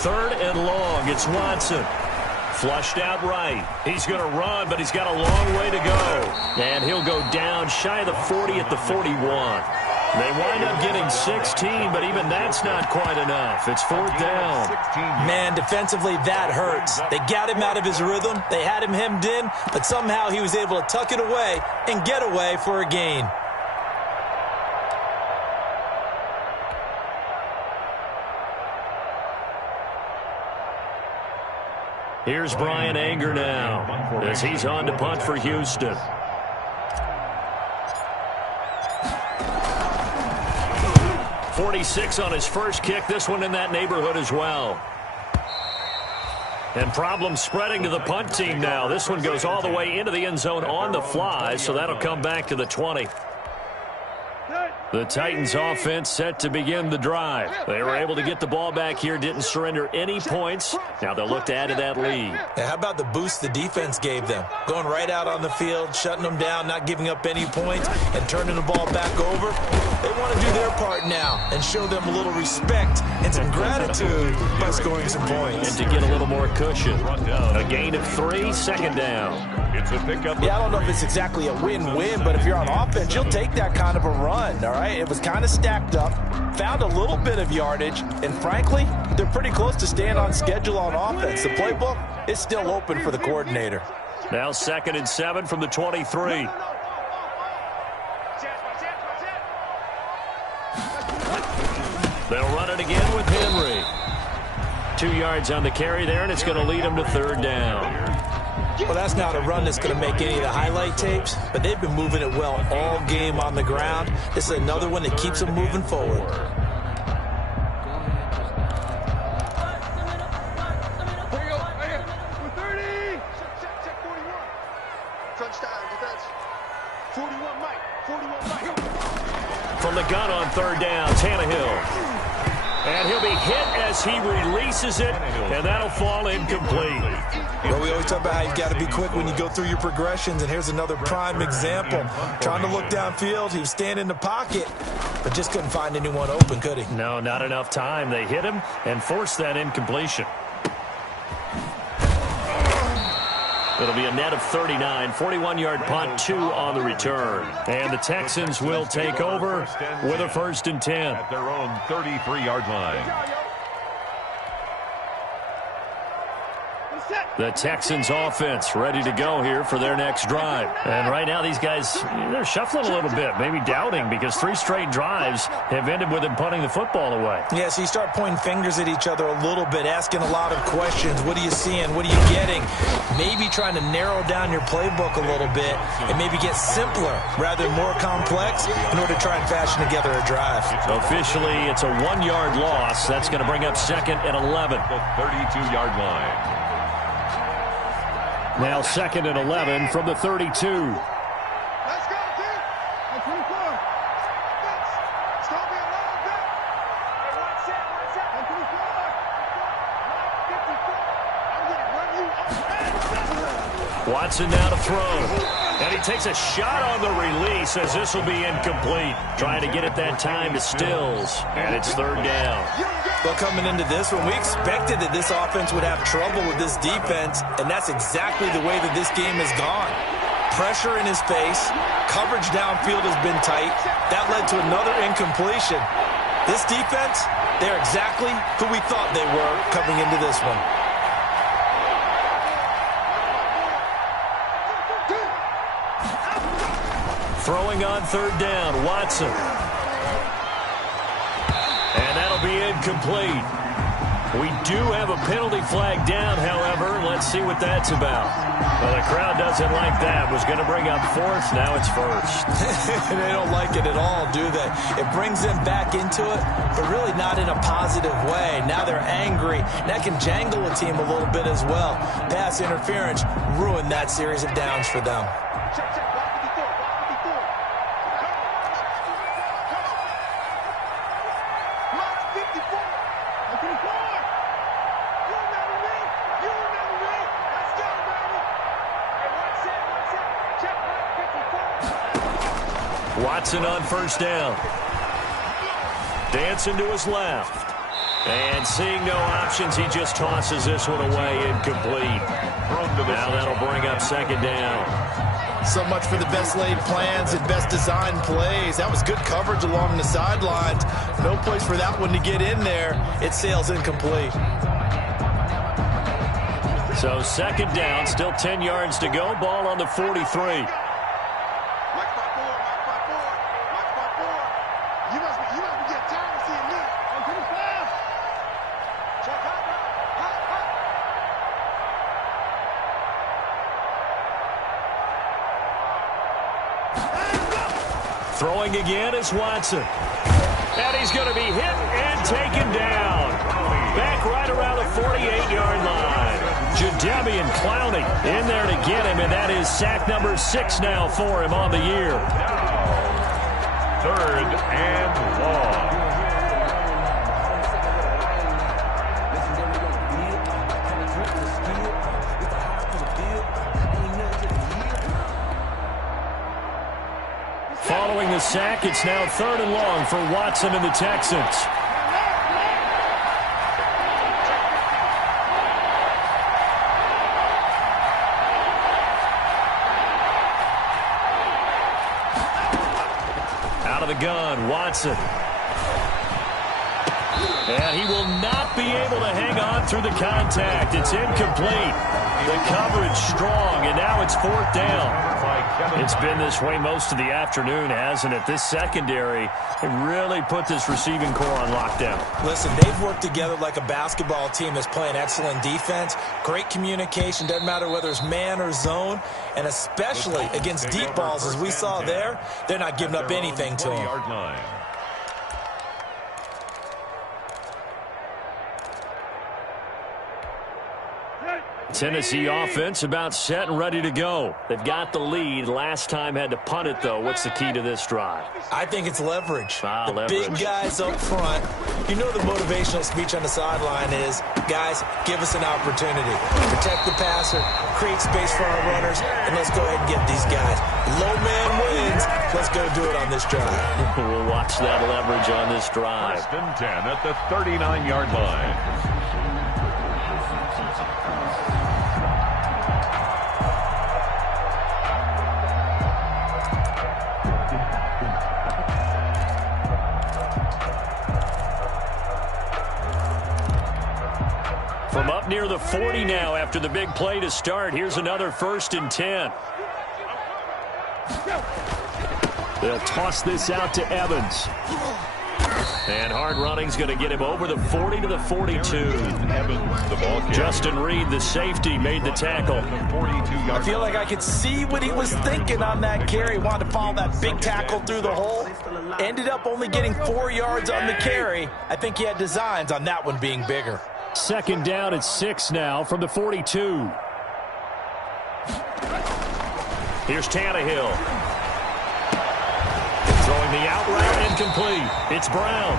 Third and long. It's Watson. Flushed out right. He's going to run, but he's got a long way to go. And he'll go down shy of the 40 at the 41. They wind up getting 16, but even that's not quite enough. It's fourth down. Man, defensively, that hurts. They got him out of his rhythm. They had him hemmed in, but somehow he was able to tuck it away and get away for a gain. Here's Brian Anger now as he's on to punt for Houston. .46 on his first kick. This one in that neighborhood as well. And problems spreading to the punt team now. This one goes all the way into the end zone on the fly, so that'll come back to the 20. The Titans offense set to begin the drive. They were able to get the ball back here, didn't surrender any points. Now they'll look to add to that lead. Yeah, how about the boost the defense gave them? Going right out on the field, shutting them down, not giving up any points, and turning the ball back over. They want to do their part now and show them a little respect and some gratitude by scoring some points. And to get a little more cushion. A gain of 3, second down. It's a pickup. Yeah, I don't know if it's exactly a win-win, but if you're on offense, you'll take that kind of a run, all right? It was kind of stacked up, found a little bit of yardage, and frankly, they're pretty close to staying on schedule on offense. The playbook is still open for the coordinator. Now 2nd and 7 from the 23. They'll run it again with Henry. 2 yards on the carry there, and it's going to lead them to third down. Well, that's not a run that's going to make any of the highlight tapes, but they've been moving it well all game on the ground. This is another one that keeps them moving forward. Here you go, right here. 30. Check 41. Crunch time, defense. 41 Mike. 41 Mike. From the gun on third down, Tannehill. And he'll be hit as he releases it, and that'll fall incomplete. Well, we always talk about how you've got to be quick when you go through your progressions, and here's another prime example. Trying to look downfield, he was standing in the pocket, but just couldn't find anyone open, could he? No, not enough time. They hit him and forced that incompletion. It'll be a net of 39, 41-yard punt, 2 on the return. And the Texans will take over with a 1st and 10. At their own 33-yard line. The Texans offense ready to go here for their next drive. And right now these guys, they're shuffling a little bit, maybe doubting, because 3 straight drives have ended with them punting the football away. Yeah, so you start pointing fingers at each other a little bit, asking a lot of questions. What are you seeing? What are you getting? Maybe trying to narrow down your playbook a little bit and maybe get simpler rather than more complex in order to try and fashion together a drive. Officially, it's a 1-yard loss. That's going to bring up 2nd and 11. The 32-yard line. Now 2nd and 11 from the 32. Let's go, dude. At 24. It's going to be a long bit. Hey, watch that. At 24. 54. I'm going to run you up. Watson now to throw. And he takes a shot on the release as this will be incomplete. Trying to get it that time to Stills. And it's 3rd down. Well, coming into this one, we expected that this offense would have trouble with this defense, and that's exactly the way that this game has gone. Pressure in his face, coverage downfield has been tight. That led to another incompletion. This defense, they're exactly who we thought they were coming into this one. Throwing on 3rd down, Watson. And that'll be incomplete. We do have a penalty flag down, however. Let's see what that's about. Well, the crowd doesn't like that. Was going to bring up 4th. Now it's 1st. They don't like it at all, do they? It brings them back into it, but really not in a positive way. Now they're angry. That can jangle a team a little bit as well. Pass interference ruined that series of downs for them. Watson on 1st down. Dancing to his left. And seeing no options, he just tosses this one away, incomplete. Now that'll bring up 2nd down. So much for the best laid plans and best designed plays. That was good coverage along the sidelines. No place for that one to get in there. It sails incomplete. So 2nd down, still 10 yards to go. Ball on the 43. Throwing again is Watson. And he's going to be hit and taken down. Back right around the 48-yard line. Jadeveon Clowney in there to get him, and that is sack number 6 now for him on the year. 3rd and long. Following the sack, it's now 3rd and long for Watson and the Texans. Out of the gun, Watson. And he will not be able to hang on through the contact. It's incomplete. The coverage strong, and now it's 4th down. It's been this way most of the afternoon, hasn't it? This secondary really put this receiving core on lockdown. Listen, they've worked together like a basketball team that's playing excellent defense. Great communication, doesn't matter whether it's man or zone, and especially against deep balls, as we saw there, they're not giving up anything to them. Tennessee offense about set and ready to go. They've got the lead. Last time had to punt it, though. What's the key to this drive? I think it's leverage. Leverage. Big guys up front. You know the motivational speech on the sideline is, guys, give us an opportunity. Protect the passer, create space for our runners, and let's go ahead and get these guys. Low man wins. Let's go do it on this drive. We'll watch that leverage on this drive. 1st and 10 at the 39-yard line. From up near near the 40 now after the big play to start. Here's another 1st and 10. They'll toss this out to Evans. And hard running's going to get him over the 40 to the 42. Evans, the ball carrier. Justin Reed, the safety, made the tackle. I feel like I could see what he was thinking on that carry. Wanted to follow that big tackle through the hole. Ended up only getting 4 yards on the carry. I think he had designs on that one being bigger. 2nd down at 6 now from the 42. Here's Tannehill. Throwing the out route incomplete. It's Brown.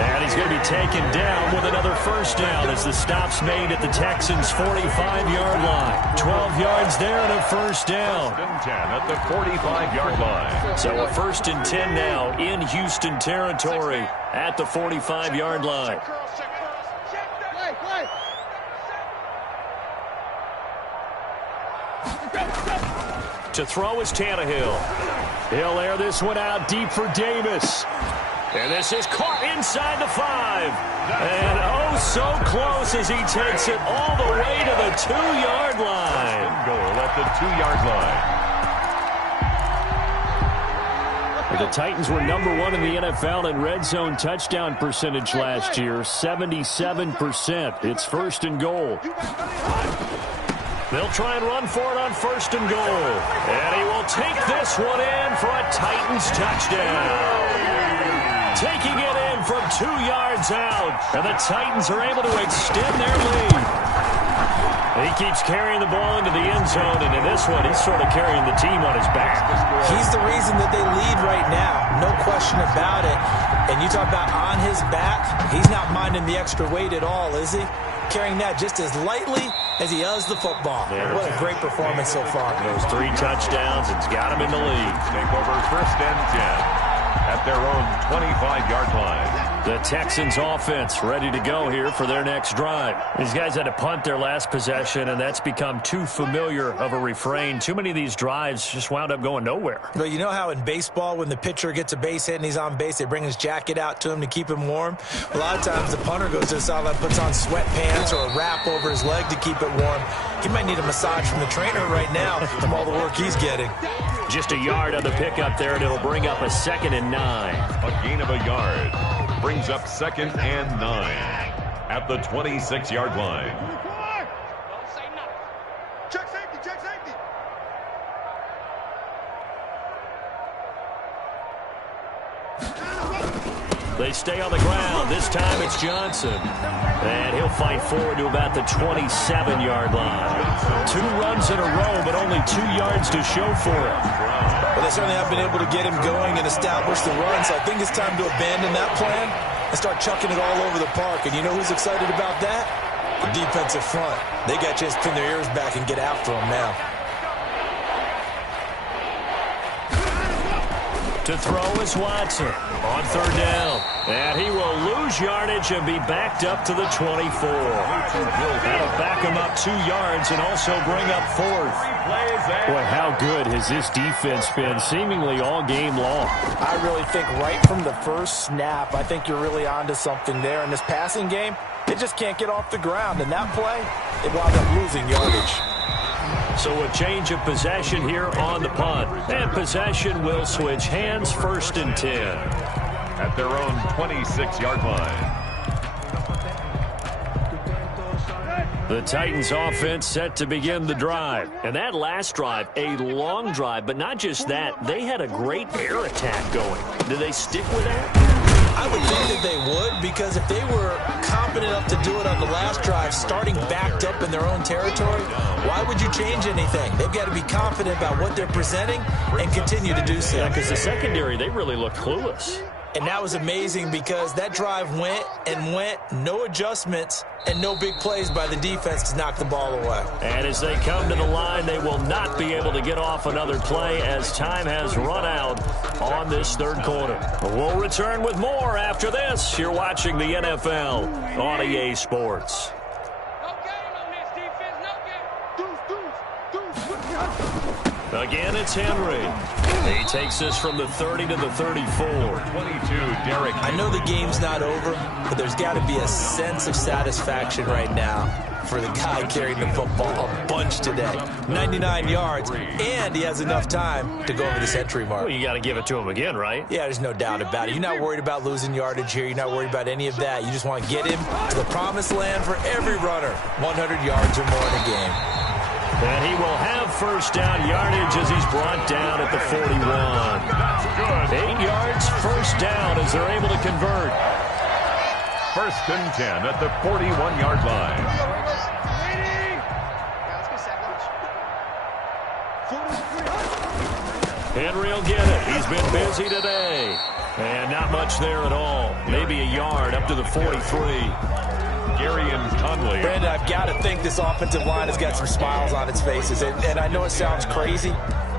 And he's going to be taken down with another 1st down as the stop's made at the Texans' 45-yard line. 12 yards there and a 1st down. 1st and 10 at the 45-yard line. So a 1st and 10 now in Houston territory at the 45-yard line. To throw is Tannehill. He'll air this one out deep for Davis. And this is caught inside the 5. And oh, so close as he takes it all the way to the 2-yard line. Goal at the 2-yard line. The Titans were number 1 in the NFL in red zone touchdown percentage last year, 77%. It's 1st and goal. They'll try and run for it on 1st and goal. And he will take this one in for a Titans touchdown. Taking it in from 2 yards out. And the Titans are able to extend their lead. He keeps carrying the ball into the end zone, and in this one, he's sort of carrying the team on his back. He's the reason that they lead right now. No question about it. And you talk about on his back, he's not minding the extra weight at all, is he? Carrying that just as lightly as he does the football. What a great performance so far. Those 3 touchdowns, it's got him in the lead. Take over 1st and 10 at their own 25-yard line. The Texans offense ready to go here for their next drive. These guys had to punt their last possession, and that's become too familiar of a refrain. Too many of these drives just wound up going nowhere. But you know how in baseball, when the pitcher gets a base hit and he's on base, they bring his jacket out to him to keep him warm? A lot of times the punter goes to the sideline, puts on sweatpants or a wrap over his leg to keep it warm. He might need a massage from the trainer right now from all the work he's getting. Just a yard on the pickup there, and it'll bring up a 2nd and 9. A gain of a yard brings up 2nd and 9 at the 26-yard line. Check safety, check safety. They stay on the ground. This time it's Johnson. And he'll fight forward to about the 27-yard line. 2 runs in a row, but only 2 yards to show for it. Well, they certainly have been able to get him going and establish the run, so I think it's time to abandon that plan and start chucking it all over the park. And you know who's excited about that? The defensive front. They got a chance to pin their ears back and get after him now. To throw is Watson on 3rd down. And he will lose yardage and be backed up to the 24. That'll back him up 2 yards and also bring up 4th. Boy, how good has this defense been seemingly all game long? I really think right from the first snap, I think you're really onto something there. In this passing game, they just can't get off the ground. In that play, they wound up losing yardage. So a change of possession here on the punt. And possession will switch hands, 1st and 10. At their own 26-yard line. The Titans offense set to begin the drive. And that last drive, a long drive, but not just that. They had a great air attack going. Do they stick with that? I would think that they would, because if they were competent enough to do it on the last drive, starting backed up in their own territory, why would you change anything? They've got to be confident about what they're presenting and continue to do so. Yeah, because the secondary, they really look clueless. And that was amazing because that drive went and went, no adjustments, and no big plays by the defense to knock the ball away. And as they come to the line, they will not be able to get off another play as time has run out on this 3rd quarter. We'll return with more after this. You're watching the NFL on EA Sports. Again, it's Henry. He takes this from the 30 to the 34. 22, Derek. I know the game's not over, but there's got to be a sense of satisfaction right now. for the guy carrying the football a bunch today. 99 yards, and he has enough time to go over the century mark. Well, you got to give it to him again, right? Yeah, there's no doubt about it. You're not worried about losing yardage here. You're not worried about any of that. You just want to get him to the promised land for every runner. 100 yards or more in a game. And he will have first down yardage as he's brought down at the 41. 8 yards, first down as they're able to convert. First and 10 at the 41-yard line. Henry will get it. He's been busy today. And not much there at all. Maybe a yard up to the 43. Gary and Conley. Brandon, I've got to think this offensive line has got some smiles on its faces. And I know it sounds crazy,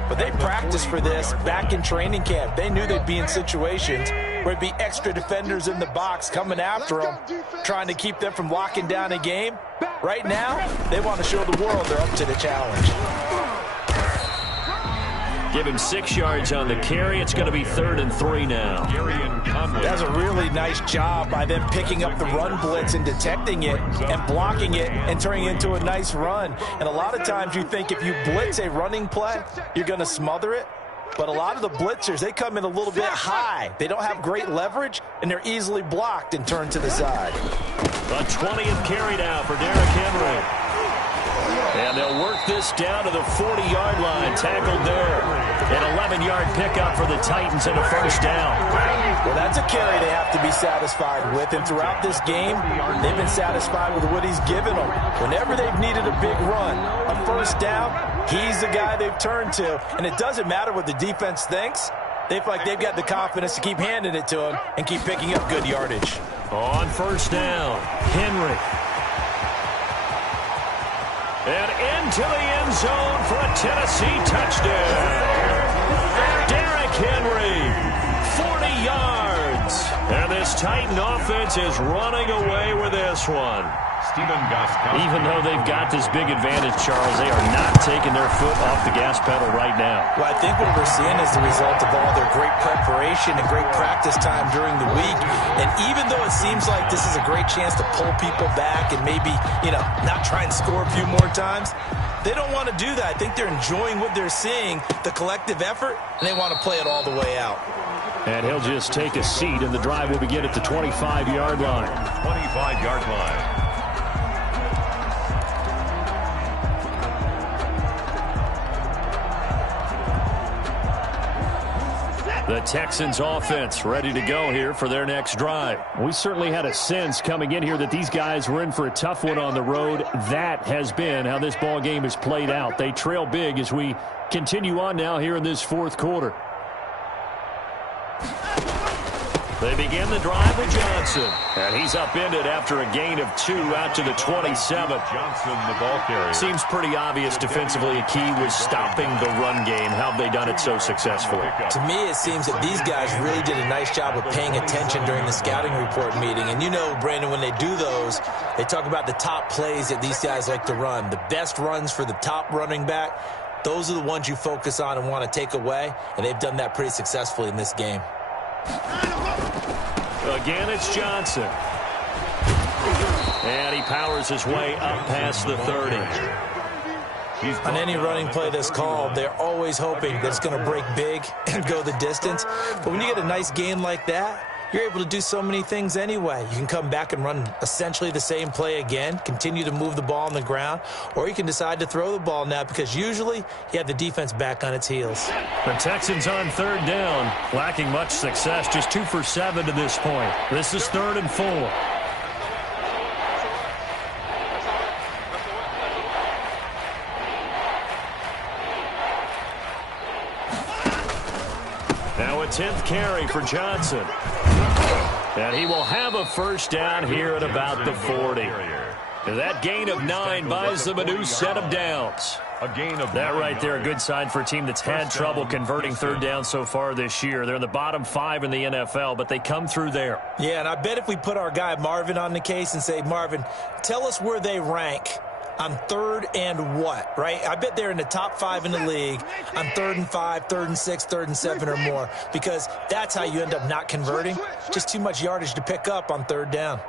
but they practiced for this back in training camp. They knew they'd be in situations where there'd be extra defenders in the box coming after them, trying to keep them from locking down a game. Right now, they want to show the world they're up to the challenge. Give him 6 yards on the carry. It's going to be 3rd and 3 now. That's a really nice job by them picking up the run blitz and detecting it and blocking it and turning it into a nice run. And a lot of times you think if you blitz a running play, you're going to smother it. But a lot of the blitzers, they come in a little bit high. They don't have great leverage, and they're easily blocked and turned to the side. The 20th carry now for Derrick Henry. And they'll work this down to the 40-yard line, tackled there. An 11-yard pickup for the Titans and a first down. Well, that's a carry they have to be satisfied with. And throughout this game, they've been satisfied with what he's given them. Whenever they've needed a big run, a first down, he's the guy they've turned to. And it doesn't matter what the defense thinks. They feel like they've got the confidence to keep handing it to him and keep picking up good yardage. On first down, Henry. And into the end zone for a Tennessee touchdown. Derrick Henry, 40 yards. And this Titan offense is running away with this one. Even though they've got this big advantage, Charles, they are not taking their foot off the gas pedal right now. Well, I think what we're seeing is the result of all their great preparation and great practice time during the week. And even though it seems like this is a great chance to pull people back and maybe, not try and score a few more times, they don't want to do that. I think they're enjoying what they're seeing, the collective effort, and they want to play it all the way out. And he'll just take a seat, and the drive will begin at the 25-yard line. 25-yard line. The Texans offense ready to go here for their next drive. We certainly had a sense coming in here that these guys were in for a tough one on the road. That has been how this ball game has played out. They trail big as we continue on now here in this fourth quarter. They begin the drive with Johnson. And he's upended after a gain of 2 out to the 27. Johnson, the ball carrier. Seems pretty obvious defensively. A key was stopping the run game. How have they done it so successfully? To me, it seems that these guys really did a nice job of paying attention during the scouting report meeting. And Brandon, when they do those, they talk about the top plays that these guys like to run. The best runs for the top running back, those are the ones you focus on and want to take away. And they've done that pretty successfully in this game. Again, it's Johnson. And he powers his way up past the 30. On any running play that's called, they're always hoping that it's going to break big and go the distance. But when you get a nice gain like that, you're able to do so many things anyway. You can come back and run essentially the same play again, continue to move the ball on the ground, or you can decide to throw the ball now because usually you have the defense back on its heels. The Texans on 3rd down, lacking much success, just 2 for 7 to this point. This is 3rd and 4. Now a 10th carry for Johnson. And he will have a first down here at about the 40. That gain of 9 buys them a new set of downs. A gain of that right there, a good sign for a team that's had trouble converting 3rd down so far this year. They're in the bottom 5 in the NFL, but they come through there. Yeah, and I bet if we put our guy Marvin on the case and say, Marvin, tell us where they rank on 3rd and what, right? I bet they're in the top 5 in the league on 3rd and 5, 3rd and 6, 3rd and 7 or more, because that's how you end up not converting. Just too much yardage to pick up on 3rd down.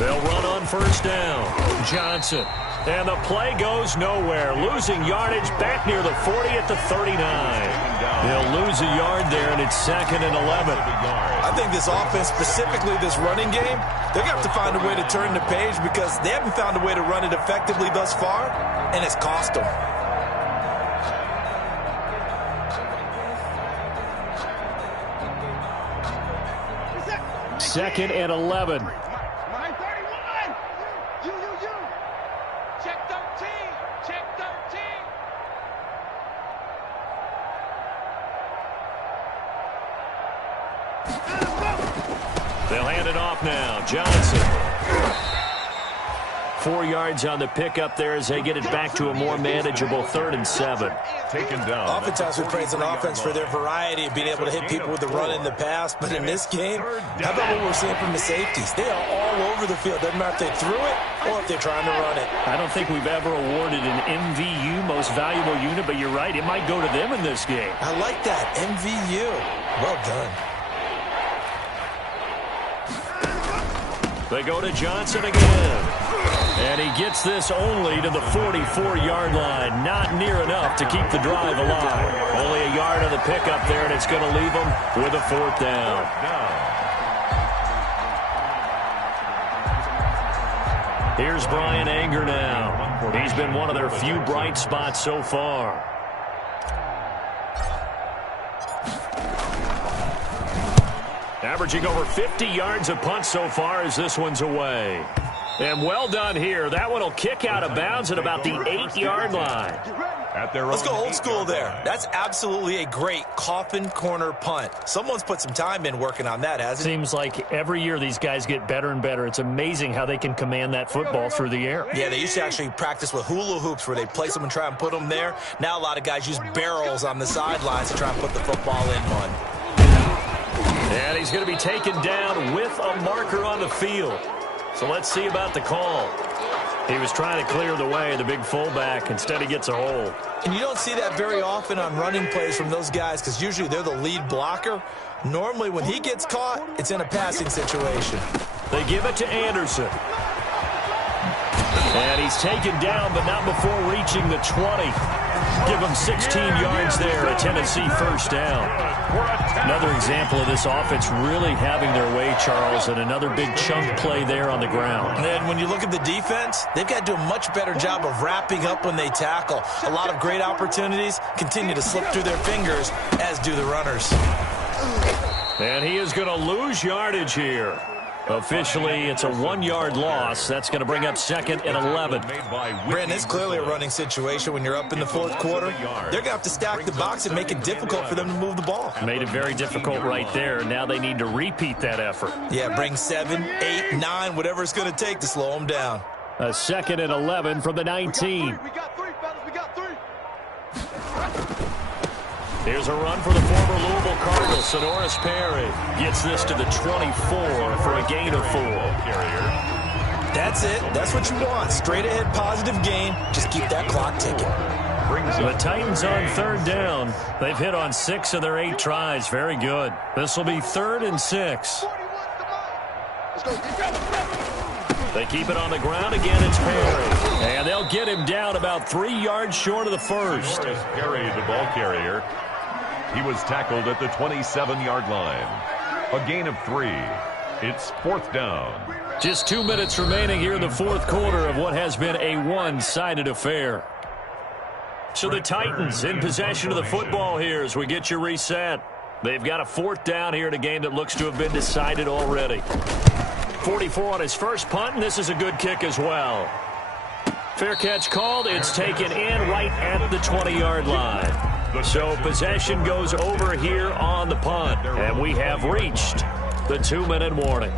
They'll run on first down. Johnson. And the play goes nowhere. Losing yardage back near the 40 at the 39. They'll lose a yard there, and it's 2nd and 11. I think this offense, specifically this running game, they're going to have to find a way to turn the page because they haven't found a way to run it effectively thus far, and it's cost them. Second and 11. Check 13. Check 13. They'll hand it off now. Johnson. 4 yards on the pickup there as they get it back to a more manageable 3rd and 7. Taken down. Oftentimes we praise an offense for their variety of being able to hit people with the run in the pass, but in this game, how about what we're seeing from the safeties? They are all over the field. Doesn't matter if they threw it or if they're trying to run it. I don't think we've ever awarded an MVU, most valuable unit, but you're right, it might go to them in this game. I like that, MVU. Well done. They go to Johnson again. And he gets this only to the 44-yard line. Not near enough to keep the drive alive. Only a yard on the pickup there, and it's going to leave them with a 4th down. Here's Brian Anger now. He's been one of their few bright spots so far. Averaging over 50 yards a punt so far as this one's away. And well done here. That one will kick out of bounds at about the 8-yard line. Let's go old school there. That's absolutely a great coffin corner punt. Someone's put some time in working on that, hasn't it? Seems like every year these guys get better and better. It's amazing how they can command that football through the air. Yeah, they used to actually practice with hula hoops where they place them and try and put them there. Now a lot of guys use barrels on the sidelines to try and put the football in one. And he's going to be taken down with a marker on the field. So let's see about the call. He was trying to clear the way, the big fullback. Instead, he gets a hold. And you don't see that very often on running plays from those guys because usually they're the lead blocker. Normally, when he gets caught, it's in a passing situation. They give it to Anderson. And he's taken down, but not before reaching the 20. Give him 16 yards there, a Tennessee first down. Another example of this offense really having their way, Charles, and another big chunk play there on the ground. And then when you look at the defense, they've got to do a much better job of wrapping up when they tackle. A lot of great opportunities continue to slip through their fingers, as do the runners. And he is going to lose yardage here. Officially, it's a 1-yard loss. That's going to bring up 2nd and 11. Brandon, it's clearly a running situation when you're up in the 4th quarter. They're going to have to stack the box and make it difficult for them to move the ball. Made it very difficult right there. Now they need to repeat that effort. Yeah, bring 7, 8, 9, whatever it's going to take to slow them down. A 2nd and 11 from the 19. We got 3, fellas. We got 3. Here's a run for the former Louisville Cardinal, Sonoris Perry. Gets this to the 24 for a gain of 4. That's it. That's what you want. Straight ahead positive gain. Just keep that clock ticking. The Titans on 3rd down. They've hit on 6 of their 8 tries. Very good. This will be 3rd and 6. They keep it on the ground again. It's Perry. And they'll get him down about 3 yards short of the first. Perry, the ball carrier. He was tackled at the 27-yard line. A gain of 3. It's 4th down. Just 2 minutes remaining here in the 4th quarter of what has been a one-sided affair. So the Titans in possession of the football here as we get you reset. They've got a 4th down here in a game that looks to have been decided already. 44 on his first punt, and this is a good kick as well. Fair catch called. It's taken in right at the 20-yard line. So possession goes over here on the punt, and we have reached the 2-minute warning.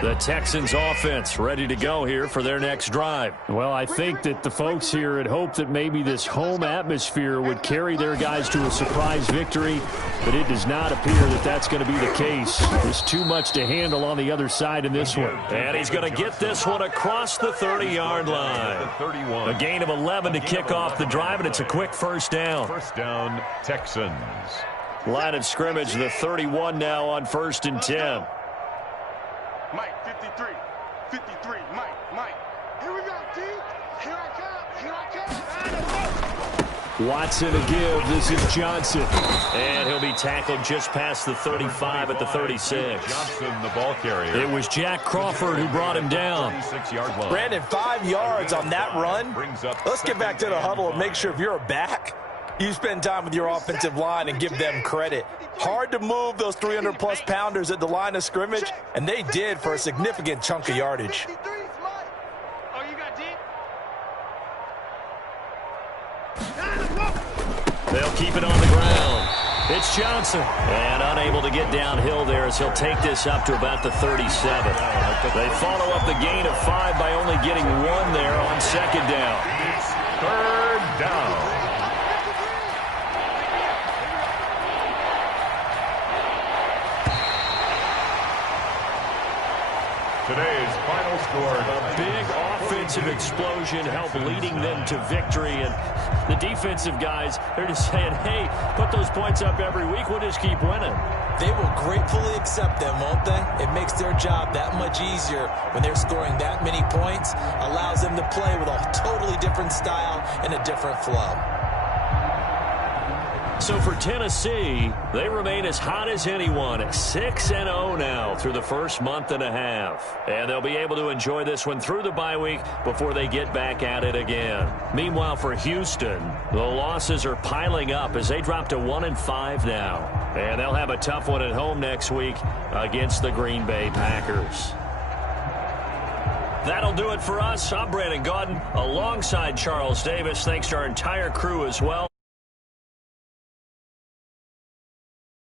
The Texans offense ready to go here for their next drive. Well, I think that the folks here had hoped that maybe this home atmosphere would carry their guys to a surprise victory, but it does not appear that that's going to be the case. There's too much to handle on the other side in this one. And he's going to get this one across the 30-yard line. A gain of 11 to kick off the drive, and it's a quick first down. First down, Texans. Line of scrimmage, the 31 now on 1st and 10. Mike, 53. 53, Mike. Here we go, D. Here I come. Watson to give. This is Johnson. And he'll be tackled just past the 35 at the 36. Johnson, the ball carrier. It was Jack Crawford who brought him down. 36-yard line. Brandon, 5 yards on that run. Let's get back to the huddle and make sure if you're a back, you spend time with your offensive line and give them credit. Hard to move those 300-plus pounders at the line of scrimmage, and they did for a significant chunk of yardage. They'll keep it on the ground. It's Johnson. And unable to get downhill there as he'll take this up to about the 37. They follow up the gain of 5 by only getting 1 there on second down. It's third down. Today's final score. A big offensive explosion helped leading them to victory. And the defensive guys, they're just saying, hey, put those points up every week. We'll just keep winning. They will gratefully accept them, won't they? It makes their job that much easier when they're scoring that many points. Allows them to play with a totally different style and a different flow. So for Tennessee, they remain as hot as anyone at 6-0 now through the first month and a half. And they'll be able to enjoy this one through the bye week before they get back at it again. Meanwhile, for Houston, the losses are piling up as they drop to 1-5 now. And they'll have a tough one at home next week against the Green Bay Packers. That'll do it for us. I'm Brandon Gaudin alongside Charles Davis. Thanks to our entire crew as well.